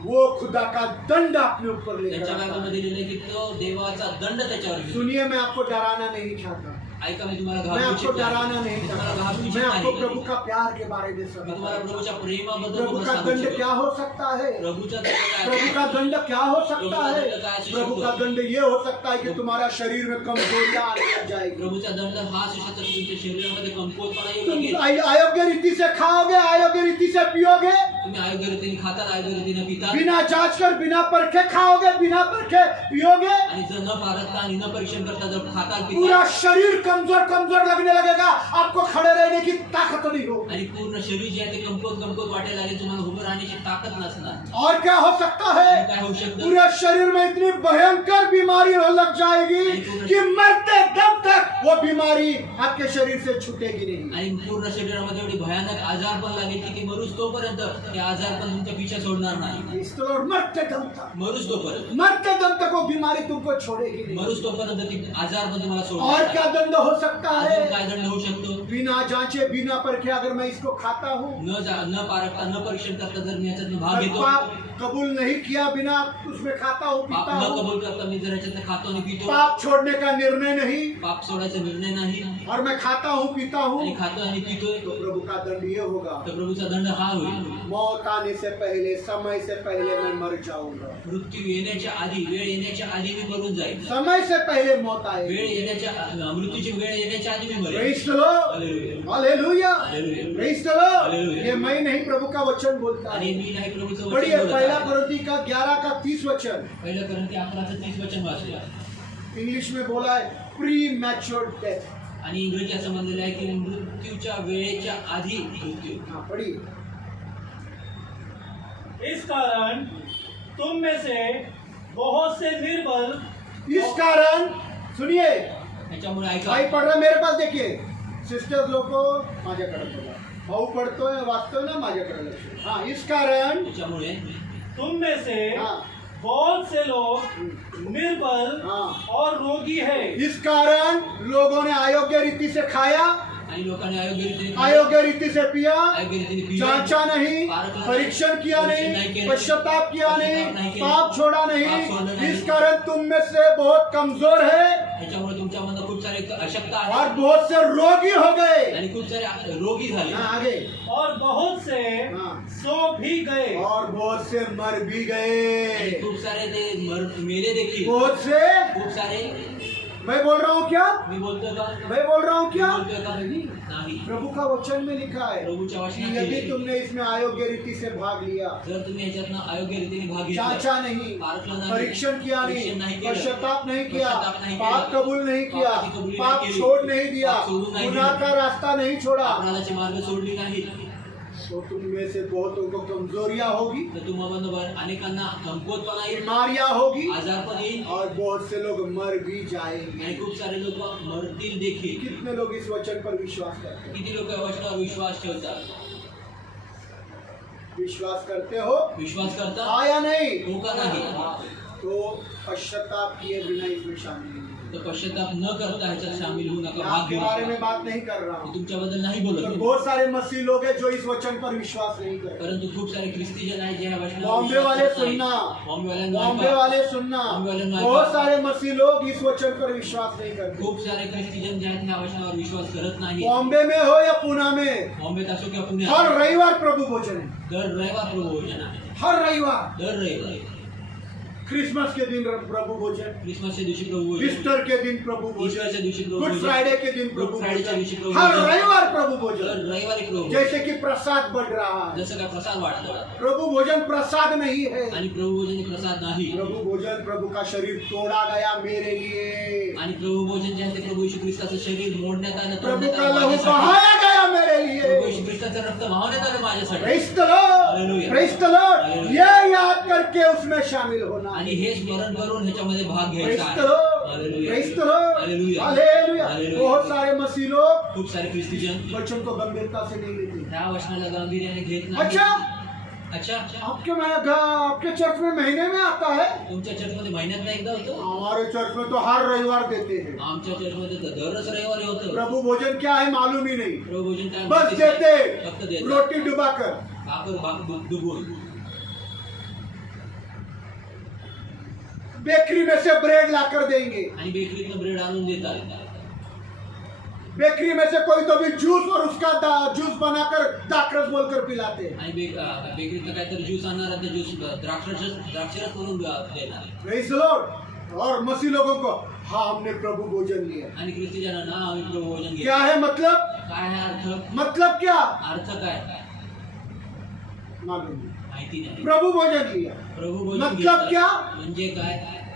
वो खुदा का दंड अपने ऊपर लेकर त्याच्या आता है. बायबलमध्ये लिहिलेलं की तो देवाचा दंड त्याच्यावर घेऊन. सुनिए, मैं आपको डराना नहीं चाहता, ऐका, मी तुम्हाला मैं घाबरू आपको इच्छित डराना नाही. नहीं मी तुम्हाला चाहता, घाबरू इच्छित मैं आपको नाही. प्रभु का प्यार के बारे में मी समझता तुम्हाला हूं. प्रभूच्या प्रेमाबद्दल प्रभु तुम्हाला का सांगू दंड इच्छितो. क्या हो सकता है? प्रभूचा दंड काय प्रभु असतो? का दंड क्या हो सकता है? प्रभु का दंड काय असू प्रभु शकतो? का दंड ये हो सकता है कि तुम्हारा शरीर में कमजोरियां आने लग जाएगी. प्रभूचा दंड हा असू शकतो की तुमच्या शरीरामध्ये कमकुवतपणा येऊ तुम लागेल. अयोग्य रीति से खाओगे, अयोग्य रीति से पियोगे, तुम्ही अयोग्य रीतीने खाता, अयोग्य रीतीने पिता, बिना जांच कर, बिना परखे खाओगे, बिना परखे पियोगे, आणि जर न पारखता आणि न परीक्षण करता जर खाता पूरा पिता शरीर कमजोर कमजोर लगने लगेगा, आपको खड़े रहने की ताकत नहीं होगी. आणि पूर्ण शरीर जे आहे ते कमकुवत वाटायला लागेल, तुम्हाला उभं राहण्याची ताकद नसणार. और क्या हो सकता है? काय होऊ शकतं? पूरे शरीर में इतनी भयंकर बीमारी हो लग जाएगी कि मरते दम तक वो बीमारी आपके शरीर से छूटेगी नहीं. आणि पूर्ण शरीरामध्ये एवढी भयानक आजार पण लागेल की ती मरूस तोपर्यंत ते आजार पण तुमच्या पिछा सोडणार नाही. इस तरह मरते दम तक, मरूस तोपर्यंत, मरते दम तक वो बीमारी तुमको छोड़ेगी नहीं. मरूस तोपर्यंत ती आजार पण तुम्हाला और सोडणार क्या नाही. दंड हो सकता अजून है? काय दंड होऊ शकतो? बिना जांचे, बिना परखे अगर मैं इसको खाता हूँ, न पारखता न परीक्षण करता जर मी याच्यातनं भाग और घेतो, पाप कबूल नहीं किया, बिना उसमें खाता हूँ, पाप पीता न हूँ, कबूल करता मी जर याच्यातनं खातो आणि पितो, पाप छोड़ने का निर्णय नहीं, पाप सोडायचा निर्णय नाही और मैं खाता हूँ, पीता हूँ, आणि खातो आणि पितोय, तो प्रभु का दंड ये होगा, तर प्रभूचा दंड हा होईल. मौत आने से पहले, समय से पहले मैं मर जाऊंगा. मृत्यू येण्याच्या आधी, वेळ येण्याच्या आधी मी मरून जाईल. समय से पहले मौत वेळ आएगी. येण्याच्या मृत्यूची वेळ येण्याच्या आधी मी मरेन. Praise the Lord. हालेलुया. हालेलुया. Hallelujah. Praise the Lord. Hallelujah. ये मैं नहीं, प्रभु का वचन बोलता आणि है. मी नाही प्रभूचं पढ़िए वचन बोलत पहला आहे. कोरिन्थी का 11 का 30 वचन. पहिलं करंती 11:30 वचन वाचूया. इंग्लिश में बोला है प्री मैच्योर डेथ. आणि इंग्रजी असं म्हणलेलं आहे की मृत्यूच्या वेळेच्या आधी मृत्यू. हाँ पढ़िए. इस कारण तुम में से बहुत से निर्बल, इस कारण सुनिए, त्याच्यामुळे ऐका, भाई पढ़ रहे मेरे पास देखिए, सिस्टर्स लोग को माझ्याकडे बघा, भाऊ पढ़तोय वाचतोय ना माझ्याकडे लक्ष. हाँ इस कारण, त्याच्यामुळे तुम में से हाँ बहुत से लोग निर्बल हाँ, और रोगी है. इस कारण लोगों ने अयोग्य रीति से खाया, आणि लोकांनी अयोग्य रीतीने अयोग्य रीति से पिया, अयोग्य रीतीने पिलं, जांचा नहीं, पारखलं परीक्षण किया परीक्षण नहीं, केलं, पश्चाताप किया पश्चाताप नहीं, केलं, पाप छोड़ा पाप नहीं. सोडलं नाही. इस कारण तुम में से बहुत कमजोर है त्याच्यामुळे तुमच्यामध्ये खूप सारे अशक्तता आहे और बहुत से रोगी हो गए. आणि खूप सारे रोगी झाले हाँ, आगे. और बहुत से हाँ. सो भी गए. और बहुत से मर भी आणि गए. खूप सारे ते मेले देखील, बहुत से खूप सारे मैं बोल रहा हूँ क्या? मी बोलतोय का? मैं बोल रहा हूँ क्या? बोलतोय का नाही. प्रभु का वचन में लिखा है प्रभूच्या कि वचनात यदि लिहिलंय, तुमने इसमें अयोग्य रीति से भाग लिया, जर तुम्ही याच्यातनं अयोग्य रीतीने भाग घेतला, जांचा नहीं, पारखलं नाही, परीक्षण किया परीक्षण नहीं, केलं, पश्चाताप नहीं किया, पश्चाताप नहीं पाप केलं, कबूल नहीं किया, पापाची कबुली नाही पाप केली, छोड़ नहीं दिया, पाप सोडून नाही गुनाह दिलं, का रास्ता नहीं छोड़ा, अपराधाचे मार्ग सोडली नाही, तो तुम में से बहुतों को कमजोरियां होगी, तर तुम्हाला अनेकांना कमकुवतपणा येईल, बीमारियां होगी आजार पण येईल, और बहुत से लोग मर भी जाएंगे। आणि खूप सारे लोक मरतील देखील. कितने लोग इस वचन पर विश्वास करते हैं? किती लोक या वचनावर विश्वास ठेवतात? विश्वास करते हो? विश्वास करतात? हाँ या नहीं? हो का नाही? तो पश्चाताप किए बिना इसमें शामिल नहीं। तर पश्चाताप न करता ह्याच्यात सामील होऊ मैं नका, भाग आपके घेऊ बारे में नका. बात नहीं कर रहा मी हूँ। तुमच्याबद्दल नाही बोलत तो आहे. बहुत सारे मसीह लोग हैं जो इस वचन पर विश्वास नहीं करते। परंतु खूप सारे ख्रिस्ती जन आहेत जे ह्या वचनावर बॉम्बे विश्वास वाले करत नाहीत. सुनना, बॉम्बेवाल्यांनो बॉम्बे ऐका. वाले सुनना, बॉम्बेवाल्यांनो ऐका. बहुत सारे मसीह लोग इस वचन पर विश्वास नहीं करते। खूप सारे ख्रिस्ती जन जे आहेत ह्या वचनावर विश्वास करत नाही. बॉम्बे में हो या पुणे में, बॉम्बेत असो किंवा हर पुण्यात, रविवार प्रभु भोजन है, दर रविवार प्रभू भोजन आहे. हर रविवार। दर रविवारी क्रिसमस के दिन प्रभु भोजन, क्रिसमसच्या दिवशी प्रभू भोजन, ईस्टर के दिन प्रभु भोजन, ईस्टरच्या दिवशी प्रभू गुड भोजन, फ्राइडे के दिन प्रभु गुड फ्रायडेच्या दिवशी भोजन, प्रभू हर भोजन, रविवार प्रभु दर भोजन। रविवारी प्रभू भोजन. जैसे कि प्रसाद बढ़ रहा है। जसं काय प्रसाद वाढतं, प्रभु भोजन प्रसाद नहीं है, आणि प्रभू भोजन हे प्रसाद नाही. प्रभु भोजन प्रभु का शरीर तोड़ा गया मेरे लिए, आणि प्रभू भोजन जे आहे ते प्रभू येशू ख्रिस्ताचं शरीर मोडण्यात आलं, प्रभु तोडण्यात का आलं लहू माझ्यासाठी. बहाया गया मेरे प्रभू लिए। येशू ख्रिस्ताचं रक्त वाहण्यात आलं माझ्यासाठी. Praise the Lord, Hallelujah. Praise the Lord. Hallelujah. ये याद करके उसमें शामिल होना। आणि हे स्मरण करून ह्याच्यामध्ये भाग प्रेज घ्यायचा द आहे. Lord, Hallelujah. Praise the Lord, Hallelujah. Hallelujah. Hallelujah. बहुत सारे मसीह लोग खूप सारे ख्रिस्ती जन वचन को गंभीरता से नहीं लेते। ह्या वचनाला गांभीर्याने घेत नाही. अच्छा, अच्छा, आपके चर्च में महीने में आता है? तुमच्या चर्चमध्ये महिन्यात एकदा होतं? हमारे चर्च में तो हर रविवार देते हैं। आमच्या चर्चमध्ये तर दरच रविवारी होतं. प्रभु भोजन क्या है मालूम ही नहीं, प्रभू भोजन काय बस माहितीच नाही. देते फक्त देतात. रोटी डुबाकर। भाकर डुबून, बेकरी में से ब्रेड लाकर देंगे, आणि बेकरीतनं ब्रेड आणून देतात. बेकरी में से कोई तो भी जूस और उसका जूस बनाकर दाखरस बोलकर पिलाते हैं। आणि बेकरीतनं काहीतरी ज्यूस आणणार आहे, ते ज्यूस द्राक्षरस म्हणून देणार. Praise the Lord. और मसीह लोगों को हाँ हमने प्रभु भोजन लिया। आणि ख्रिस्ती जनांना आम्ही प्रभू भोजन क्या घेतो. है मतलब? काय आहे अर्थ? मतलब क्या अर्थ काय मालूम नहीं। माहिती नाही. प्रभु भोजन लिया प्रभू भोजन मतलब घेतलं. क्या? म्हणजे काय माहिती नाही.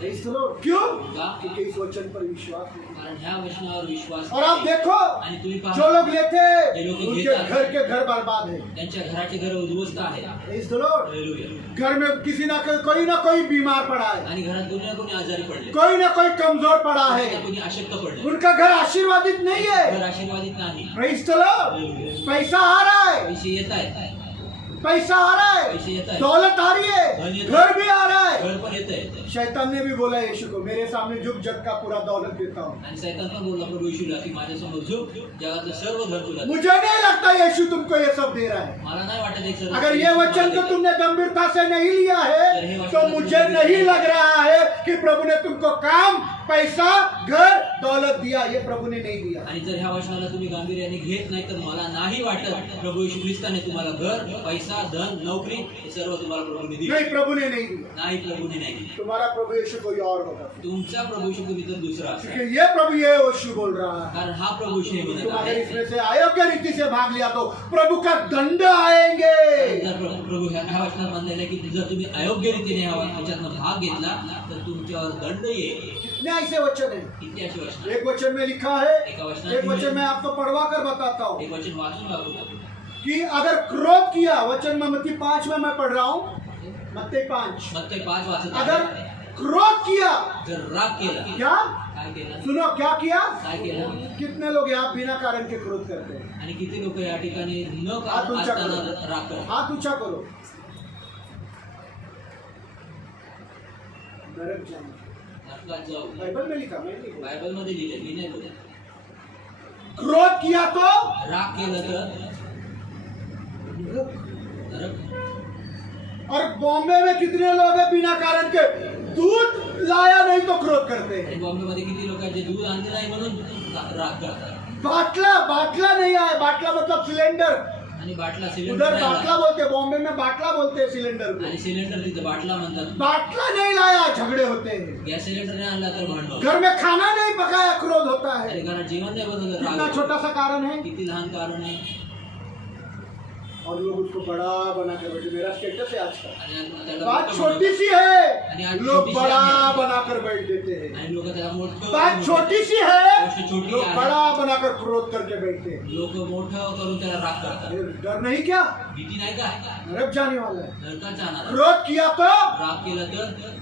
Praise the Lord. क्यों? का? क्योंकि इस वचन पर विश्वास नहीं। कारण ह्या वचनावर विश्वास और आप नाही. देखो आणि तुम्ही जो पहा, लोग लेते जे लोक उनके घेतात, घर के घर बर्बाद है। त्यांच्या घराचे घर उद्ध्वस्त आहे. Praise the lord. हालेलुया. घर में किसी कोई ना कोई बीमार पड़ा है, आणि घरात कोणी ना कोणी आजारी पडले, कोई ना कोई कमजोर पड़ा कोणी ना है, कोणी अशक्त पडले. उनका घर आशीर्वादित नहीं है। घर आशीर्वादित नाही. Praise the lord. हालेलुया. पैसा आ रहा है, पैसे येत आहेत, पैसा आ रहा है, पैसे येत आहेत, दौलत आ रही है, घर भी आ रहा है। घर पण येत आहे. शैतान ने भी बोला यीशु को, मेरे सामने झुक, जग का पूरा दौलत देता हूँ। आणि सैतान पण बोलला प्रभू येशूला की माझ्यासमोर झुक, जगातलं सर्व घर तुला दे. मुझे नहीं लगता यीशु तुमको ये सब दे रहा है। मला नाही वाटत एक सर्व अगर ये वचन को तुमने गंभीरता से नहीं लिया है तो मुझे नहीं लग रहा है कि प्रभु ने तुमको काम, पैसा, घर, दौलत दिया। ये प्रभु ने नहीं दिया। आणि जर ह्या वचनाला तुम्ही गांभीर्याने घेत नाही तर मला नाही वाटत प्रभू येशू ख्रिस्ताने तुम्हाला घर, पैसा, धन, नोकरी हे सर्व तुम्हाला प्रभूने दिले. नहीं, प्रभु ने नहीं दिया। नाही, प्रभूने नाही दिले. तुम्हारा प्रभु यीशु कोई और होगा, तुमचा प्रभू येशू कोणी तर दुसरा असेल. क्योंकि ये प्रभु ये यीशु बोल रहा है। कारण हा प्रभू येशू हे म्हणत तुम अगर आहे. इसमें से अयोग्य रीति से भाग लिया तो प्रभु का दंड आएंगे। जर प्रभू ह्या वचनात म्हणलेलं आहे की जर तुम्ही अयोग्य रीतीने ह्याच्यातनं भाग घेतला तर तुमच्यावर दंड येईल. कितने ऐसे वचन है? किती अशी वचन? एक वचन में लिखा है, एका वचनात एक वचन मैं आपको पढ़वा कर बताता हूँ एक वचन वाचून दाखवतो कि अगर क्रोध किया, वचन में मत्ती 5 में मैं पढ़ रहा हूँ, मत्ती 5, मत्ती 5 वाचत अगर आहे. क्रोध किया, जर राग केला, क्या काय केलं? सुनो क्या किया? काय केलं? कितने लोग यहाँ बिना कारण के क्रोध करते हैं? आणि किती लोक या ठिकाणी न हात ऊंचा असताना करो, राग करतात. हाथ ऊंचा करो। नरक जाना, नरकात जाऊ. बाइबल में लिखा, मैं नहीं बोला। बायबल मध्ये लिहिलंय, मी नाही बोलत. क्रोध किया तो राग केलं तर नरक। नरक. और बॉम्बे में कितने लोग हैं बिना कारण के दूध लाया नहीं तो क्रोध करते हैं। आणि बॉम्बे मध्ये किती लोक आहेत जे दूध आणले नाही म्हणून राग करतात. बाटला नहीं आया, बाटला मतलब सिलेंडर आणि बाटला उधर सिलेंडर बाटला बोलते, बॉम्बे में बाटला बोलते हैं सिलेंडर को। आणि सिलेंडर तिथं बाटला म्हणतात. बाटला नहीं लाया, झगड़े होते हैं। गॅस सिलेंडर नाही आणला तर भांडण. घर में खाना नहीं पकाया, क्रोध होता अरे है। घरात जेवण नाही बनवलं तर कितना राग छोटा येतो. सा कारण है, किती लहान कारण आहे. और लोग उसको बड़ा बना कर बैठे। मेरा स्टेटस है आज का, आणि त्याला बात मोठं छोटी बनवतात. सी आणि है, आज लोग छोटी सी बड़ा आहे. बनाकर बैठ देते हैं। आणि लोक त्याला मोठं बात छोटी सी है, गोष्ट छोटी लोग आहे. बड़ा बनाकर क्रोध करके बैठते हैं। लोक मोठं करून त्याला राग करतात. ये डर नहीं क्या, भीती नाही का. नरक जाने वाला है। नरकात जाणार आहे. क्रोध किया तो, राग केला तर.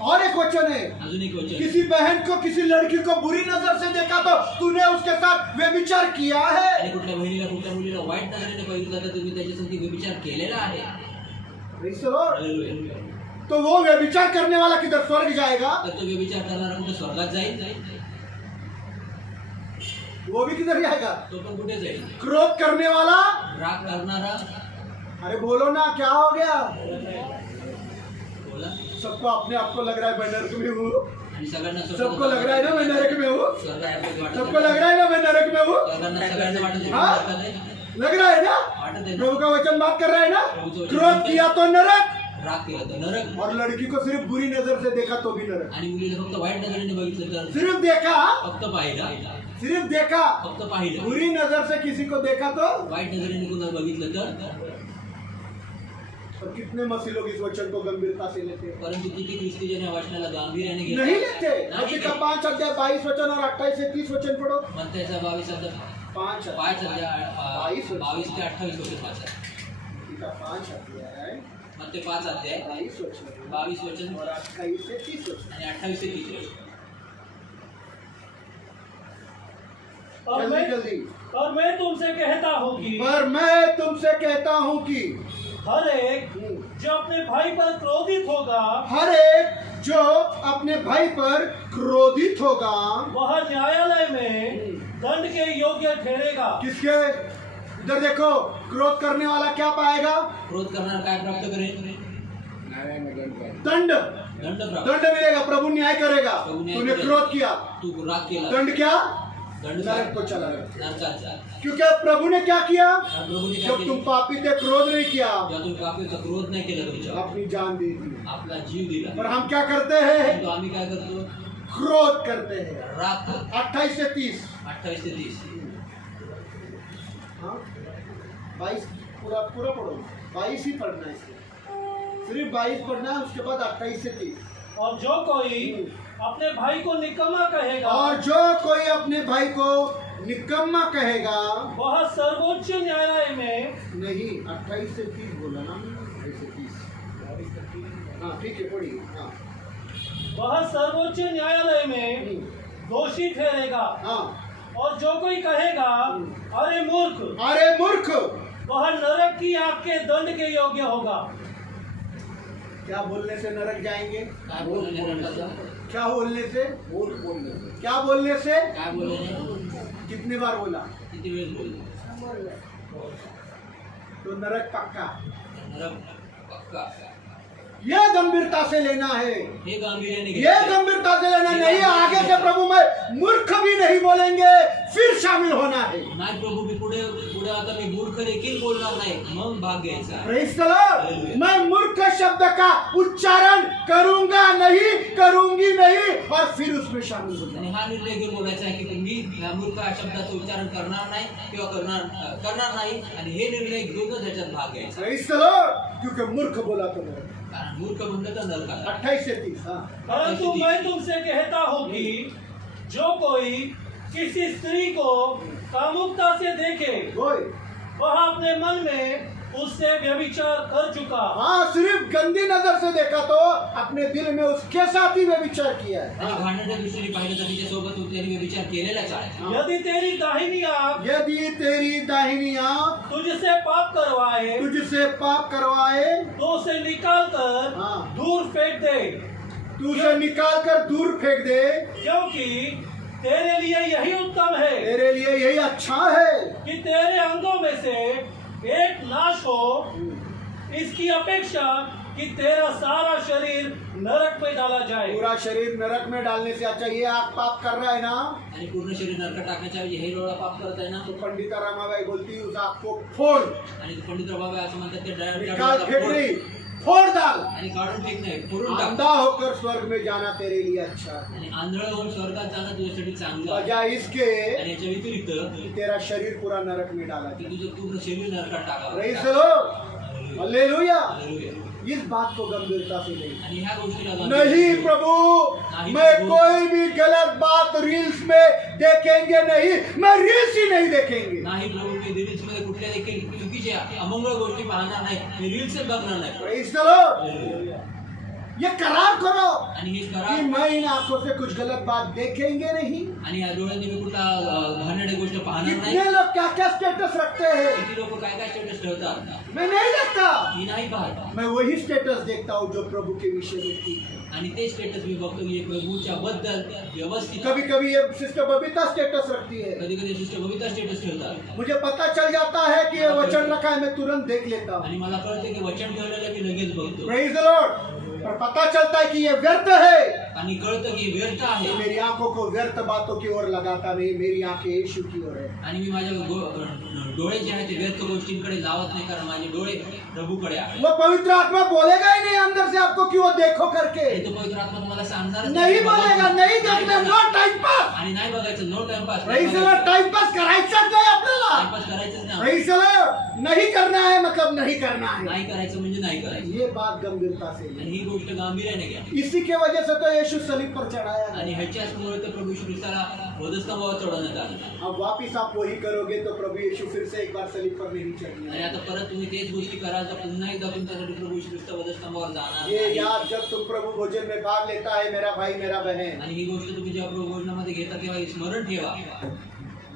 और एक वचन है, अजून एक वचन. किसी बहन को, किसी लड़की को बुरी नजर से देखा तो तूने उसके साथ व्यभिचार किया है। आणि कुठल्या बहिणीला कुठल्या मुलीला वाईट नजरेने बघितलं तर तुम्ही त्याच्यासाठी व्यभिचार केलेला आहे. Praise the Lord। हालेलुया. तो वो व्यभिचार करने वाला किधर, स्वर्ग जाएगा? तर तो व्यभिचार करणारा कुठे स्वर्गात जाईल. वो भी किधर जाएगा? तो पण कुठे जाईल. क्रोध करने वाला, राग करणारा. अरे बोलो ना, क्या हो गया? बोला. सबको अपने आप को लग रहा है मैं नरक में हूँ। आणि सगळ्यांना सबको लग रहा है ना मैं नरक में हूँ। स्वर्ग आहे असं वाटत सबको लग रहा है ना मैं नरक में हूँ। सगळ्यांना वाटत आहे. हाँ? वाटत आहे. लग रहा है ना, वाटत आहे ना. प्रभु का वचन बात कर रहा है ना। क्रोध किया तो नरक, राग केला तर नरक. और लड़की को सिर्फ बुरी नजर से देखा तो भी नरक। आणि मुलीला फक्त वाईट नजरेने बघितलं तर सिर्फ देखा, फक्त पाहिलं. सिर्फ देखा, फक्त पाहिलं. बुरी नजर से किसी को देखा तो। वाईट नजरेने कुणाला बघितलं तर. और कितने मसीह लोग इस वचन को गंभीरता से लेते हैं? परंतु किती ख्रिस्ती जन या वचनाला गांभीर्याने घेतात. नहीं लेते। नाही मत्ती का घेत. 5 अध्याय 22 वचन और 28 से 30 वचन पढ़ो। मत्तयाचा 22 5 22 ते 28 वचन वाचा. 5 अध्याय मत्ते 5 अध्याय 22 वचन 22 वचन और 28 से 30 वचन। आणि 28 ते 30 वचन. और मैं तुमसे कहता हूँ कि पर मैं तुमसे कहता हूँ कि हर एक जो अपने भाई पर क्रोधित होगा, हर एक जो अपने भाई पर क्रोधित होगा, वह न्यायालय में दंड के योग्य ठहरेगा। किसके? इधर देखो, क्रोध करने वाला क्या पाएगा? क्रोध करणार काय प्राप्त करेल. दंड, दंड प्राप्त. दंड मिलेगा, प्रभु न्याय करेगा। प्रभु न्याय तूने करेगा. क्रोध किया, तू राग केला. दंड क्या? दंड नरक को चला। नरकात जा. क्योंकि प्रभु ने क्या किया? प्रभूने काय जब केलं. तुम पापी थे, क्रोध नहीं किया, जेव्हा तुम्ही पापीचा क्रोध नाही केला तुमच्यावर, अपनी जान दे दी। आपला जीव दिला. पर हम क्या करते हैं? परंतु आम्ही काय करतो. क्रोध करते हैं। राग करतो. 28 से 30। 28 ते 30. हाँ, 22 पूरा पूरा पढ़ो। 22 ही पढ़ना है, इसलिए सिर्फ 22 पढ़ना है, उसके बाद 28 से 30। और जो कोई अपने भाई को निकम्मा कहेगा, और जो कोई अपने भाई को निकम्मा कहेगा, वह सर्वोच्च न्यायालय में नहीं 28 से 30 बोला ना, 28 से 30। हाँ ठीक है, पढ़िए। हाँ वह सर्वोच्च न्यायालय में दोषी ठहरेगा। हाँ। और जो कोई कहेगा अरे मूर्ख, अरे मूर्ख, वह नरक की आग के दंड के योग्य होगा। क्या बोलने से नरक जाएंगे? काय बोलणे नरकात. क्या बोलने से? मूर्ख बोलने से। क्या बोलने से? काय बोलणे. कितने बार बोला? किती वेळ बोलले. तो नरक पक्का। नरक पक्का. ये गंभीरता से लेना है, हे गांभीर्याने ये घ्यायचं. गंभीरता से लेना नहीं। आगे से प्रभू में मूर्ख भी नहीं बोलेंगे, फिर शामिल होना है। नाही प्रभू मी पुढे पुढे आता मी मूर्ख देखील बोलणार नाही, मग भाग घ्यायचा. Praise the Lord। मैं मूर्ख शब्द का उच्चारण करूंगा नहीं, करूंगी नहीं, और फिर उसमें शामिल हो आणि हा निर्णय घेऊन बोलायचा आहे की मी या मूर्ख या शब्दाचं उच्चारण करणार नाही किंवा करणार नाही, आणि हे निर्णय घेऊनच ह्याच्यात भाग घ्यायचा. Praise the Lord। क्योंकि मूर्ख बोला तो नरक। कारण मूर्ख म्हणलं तर नरकात. 28 से 30। हाँ परंतु मैं तुमसे कहता हूँ कि जो कोई किसी स्त्री को कामुकता से देखे, कोई, वह अपने मन में उससे व्यभिचार कर चुका। हाँ सिर्फ गंदी नजर से देखा तो अपने दिल में उसके साथ ही व्यभिचार किया है। आणि घाणेरड्या दृष्टीने पाहिलं तर तिच्यासोबत त्यांनी व्यभिचार केलेलाच आहे. यदि तेरी दाहिनी आंख यदि तेरी दाहिनी आंख तुझसे पाप करवाए, तुझसे पाप करवाए, तो उसे निकाल कर हाँ। दूर फेंक दे, तू उसे निकाल कर दूर फेंक दे, क्योंकि तेरे लिए यही उत्तम है तेरे लिए यही अच्छा है कि तेरे अंगों में से एक नाश हो, इसकी अपेक्षा कि तेरा सारा शरीर नरक में डाला जाए। पूरा शरीर नरक में डालने से अच्छा ये आग पाप कर रहा है ना, आणि पूर्ण शरीर नरकात टाकण्याच्या ऐवजी हे डोळा पाप करत आहे ना. तो पंडिता रमाबाई बोलती उस आग को फोड़, आणि पंडित रमाबाई असं म्हणतात ते निकाल डोळ्याला फेंक फोड नहीं, फोड़ डाल। आणि काढून फेक नाही, फोडून टाक. अंधा होकर स्वर्ग में जाना तेरे लिए अच्छा है, आणि आंधळ होऊन स्वर्गात जाणं तुझ्यासाठी चांगलं आहे. बजाय इसके आणि याच्या व्यतिरिक्त कि तेरा शरीर पूरा नरक में डाला की जाए। तुझं पूर्ण शरीर नरकात टाकावं. प्रेज़ द लॉर्ड, हालेलुया। हालेलुया. इस बात को गंभीरता से नहीं, आणि ह्या गोष्टीला नहीं प्रभु, मैं कोई भी गलत बात रील्स में देखेंगे नहीं, मैं रील्स ही नहीं देखेंगे। नाही प्रभू, मी रील्स मध्ये कुठल्या देखील चुकीच्या अमंगळ गोष्टी पाहणार नाही, मी रील्स बघणार नाही. Praise the lord, hallelujah. ये करार करो आणि हे कि करा. मैं इन आंखों से कुछ गलत बात देखेंगे नहीं। आणि या डोळ्यांनी मी कुठला घाणेरडी गोष्ट पाहणार नाही. कितने लोग क्या क्या स्टेटस रखते हैं, किती लोक काय काय स्टेटस ठेवतात, मैं नहीं देखता, मी नाही पाहत. मैं वही स्टेटस देखता हूँ जो प्रभु के विषय में ठीक है। आणि ते स्टेटस मी बघतो की प्रभूच्या बद्दल व्यवस्थित. कभी कभी ये सिस्टर बबीता स्टेटस रखती है, कधी कधी सिस्टर बबिता स्टेटस ठेवतात. मुझे पता चल जाता है कि ये वचन रखा है, मैं तुरंत देख लेता हूँ। आणि मला कळतं की वचन ठेवलेलं मी लगेच बघतो. प्रेज़ द लॉर्ड, पर पता चलता है कि ये व्यर्थ है, आणि कळतं की हे व्यर्थ आहे. मेरी आंखों को व्यर्थ बातों की ओर लगाता नहीं, मेरी आंखें यीशु की ओर है। आणि मी माझ्या डोळे जे आहेत ते व्यर्थ गोष्टींकडे लावत नाही, कारण माझे डोळे प्रभूकडे आहेत. वो पवित्र आत्मा बोलेगा ही नहीं अंदर से आपको कि वो देखो करके, आणि तो पवित्र आत्मा तुम्हाला सांगणार नहीं बोलेगा, नहीं देखना, नो टाइम पास। आणि नाही बघायचं, no timepass. Praise the lord, time pass करायचाच नाही आपल्याला। टाइमपास करायचंच नाही. प्रेज़ द लॉर्ड, नहीं करना है मतलब नहीं करना है। नाही करायचं म्हणजे नाही करायचं. ये बात गंभीरता से ले। आणि ही गोष्ट गांभीर्याने घ्या. इसी के वजह से तो यीशु सलीब पर चढ़ाया आणि गया। ह्याच्याचमुळे तर प्रभू यीशु ख्रिस्ताला वधस्तंभावर चढवण्यात आलं. अब वापिस आप वही करोगे तो प्रभु यीशु फिर से एक बार सलीब पर नहीं आणि चढ़ने। आता परत तुम्ही तेच गोष्टी कराल तर पुन्हा एकदा तुमच्यासाठी प्रभू यीशु ख्रिस्त वधस्तंभावर जाणार ये नाही. याद जब तुम प्रभु भोजन में भाग लेता है मेरा भाई मेरा बहन, आणि ही गोष्ट तुम्ही जेव्हा प्रभू भोजनामध्ये घेता तेव्हा हे स्मरण ठेवा.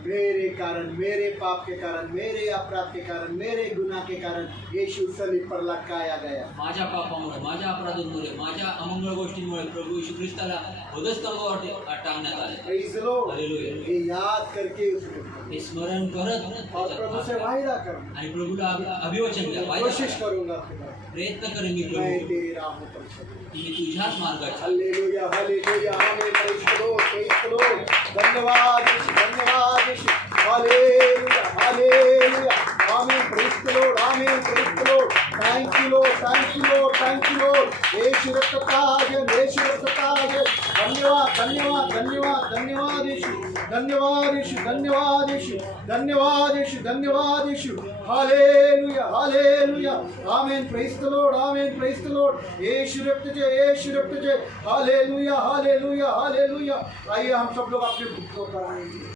मेरे कारण, मेरे पाप के कारण, मेरे अपराध के कारण, मेरे गुनाह के कारण यीशु सलीब पर लटकाया गया। माझ्या पापामुळे, माझ्या अपराधांमुळे, माझ्या अमंगळ गोष्टींमुळे प्रभू यीशु ख्रिस्ताला वधस्तंभावर टांगण्यात आले. Praise the lord, hallelujah. ये याद करके उसको हे स्मरण करत और प्रभु से वायदा करना, आणि प्रभूला अभिवचन द्या. वायदा कोशिश करा. करूंगा खुदा, प्रयत्न करेन मी मैं प्रभू तेरी राहों पर चलूंगा। की मी तुझ्याच मार्गाचा. हालेलुया, हालेलुया, आमेन, praise the lord, praise the lord. धन्यवाद यीशु, धन्यवाद यीशु, हालेलुया, हालेलुया, आमेन, प्रेज़ द लॉर्ड, आमेन, praise the lord. Thank you lord, thank you lord, thank you lord. यीशु रक्त का आगे, यीशु रक्त का आगे। धन्यवाद, धन्यवाद, धन्यवाद, धन्यवाद यीशु, धन्यवाद यीशु, धन्यवाद यीशु, धन्यवाद यीशु, धन्यवाद यीशु। हालेलुया, हालेलुया, आमेन, प्रेज़ द लॉर्ड, आमेन, प्रेज़ द लॉर्ड। यीशु रक्त जय, यीशु रक्त जय। हालेलुया, हालेलुया, हालेलुया। आइए हम सब लोग अपने घुटनों पर आएंगे।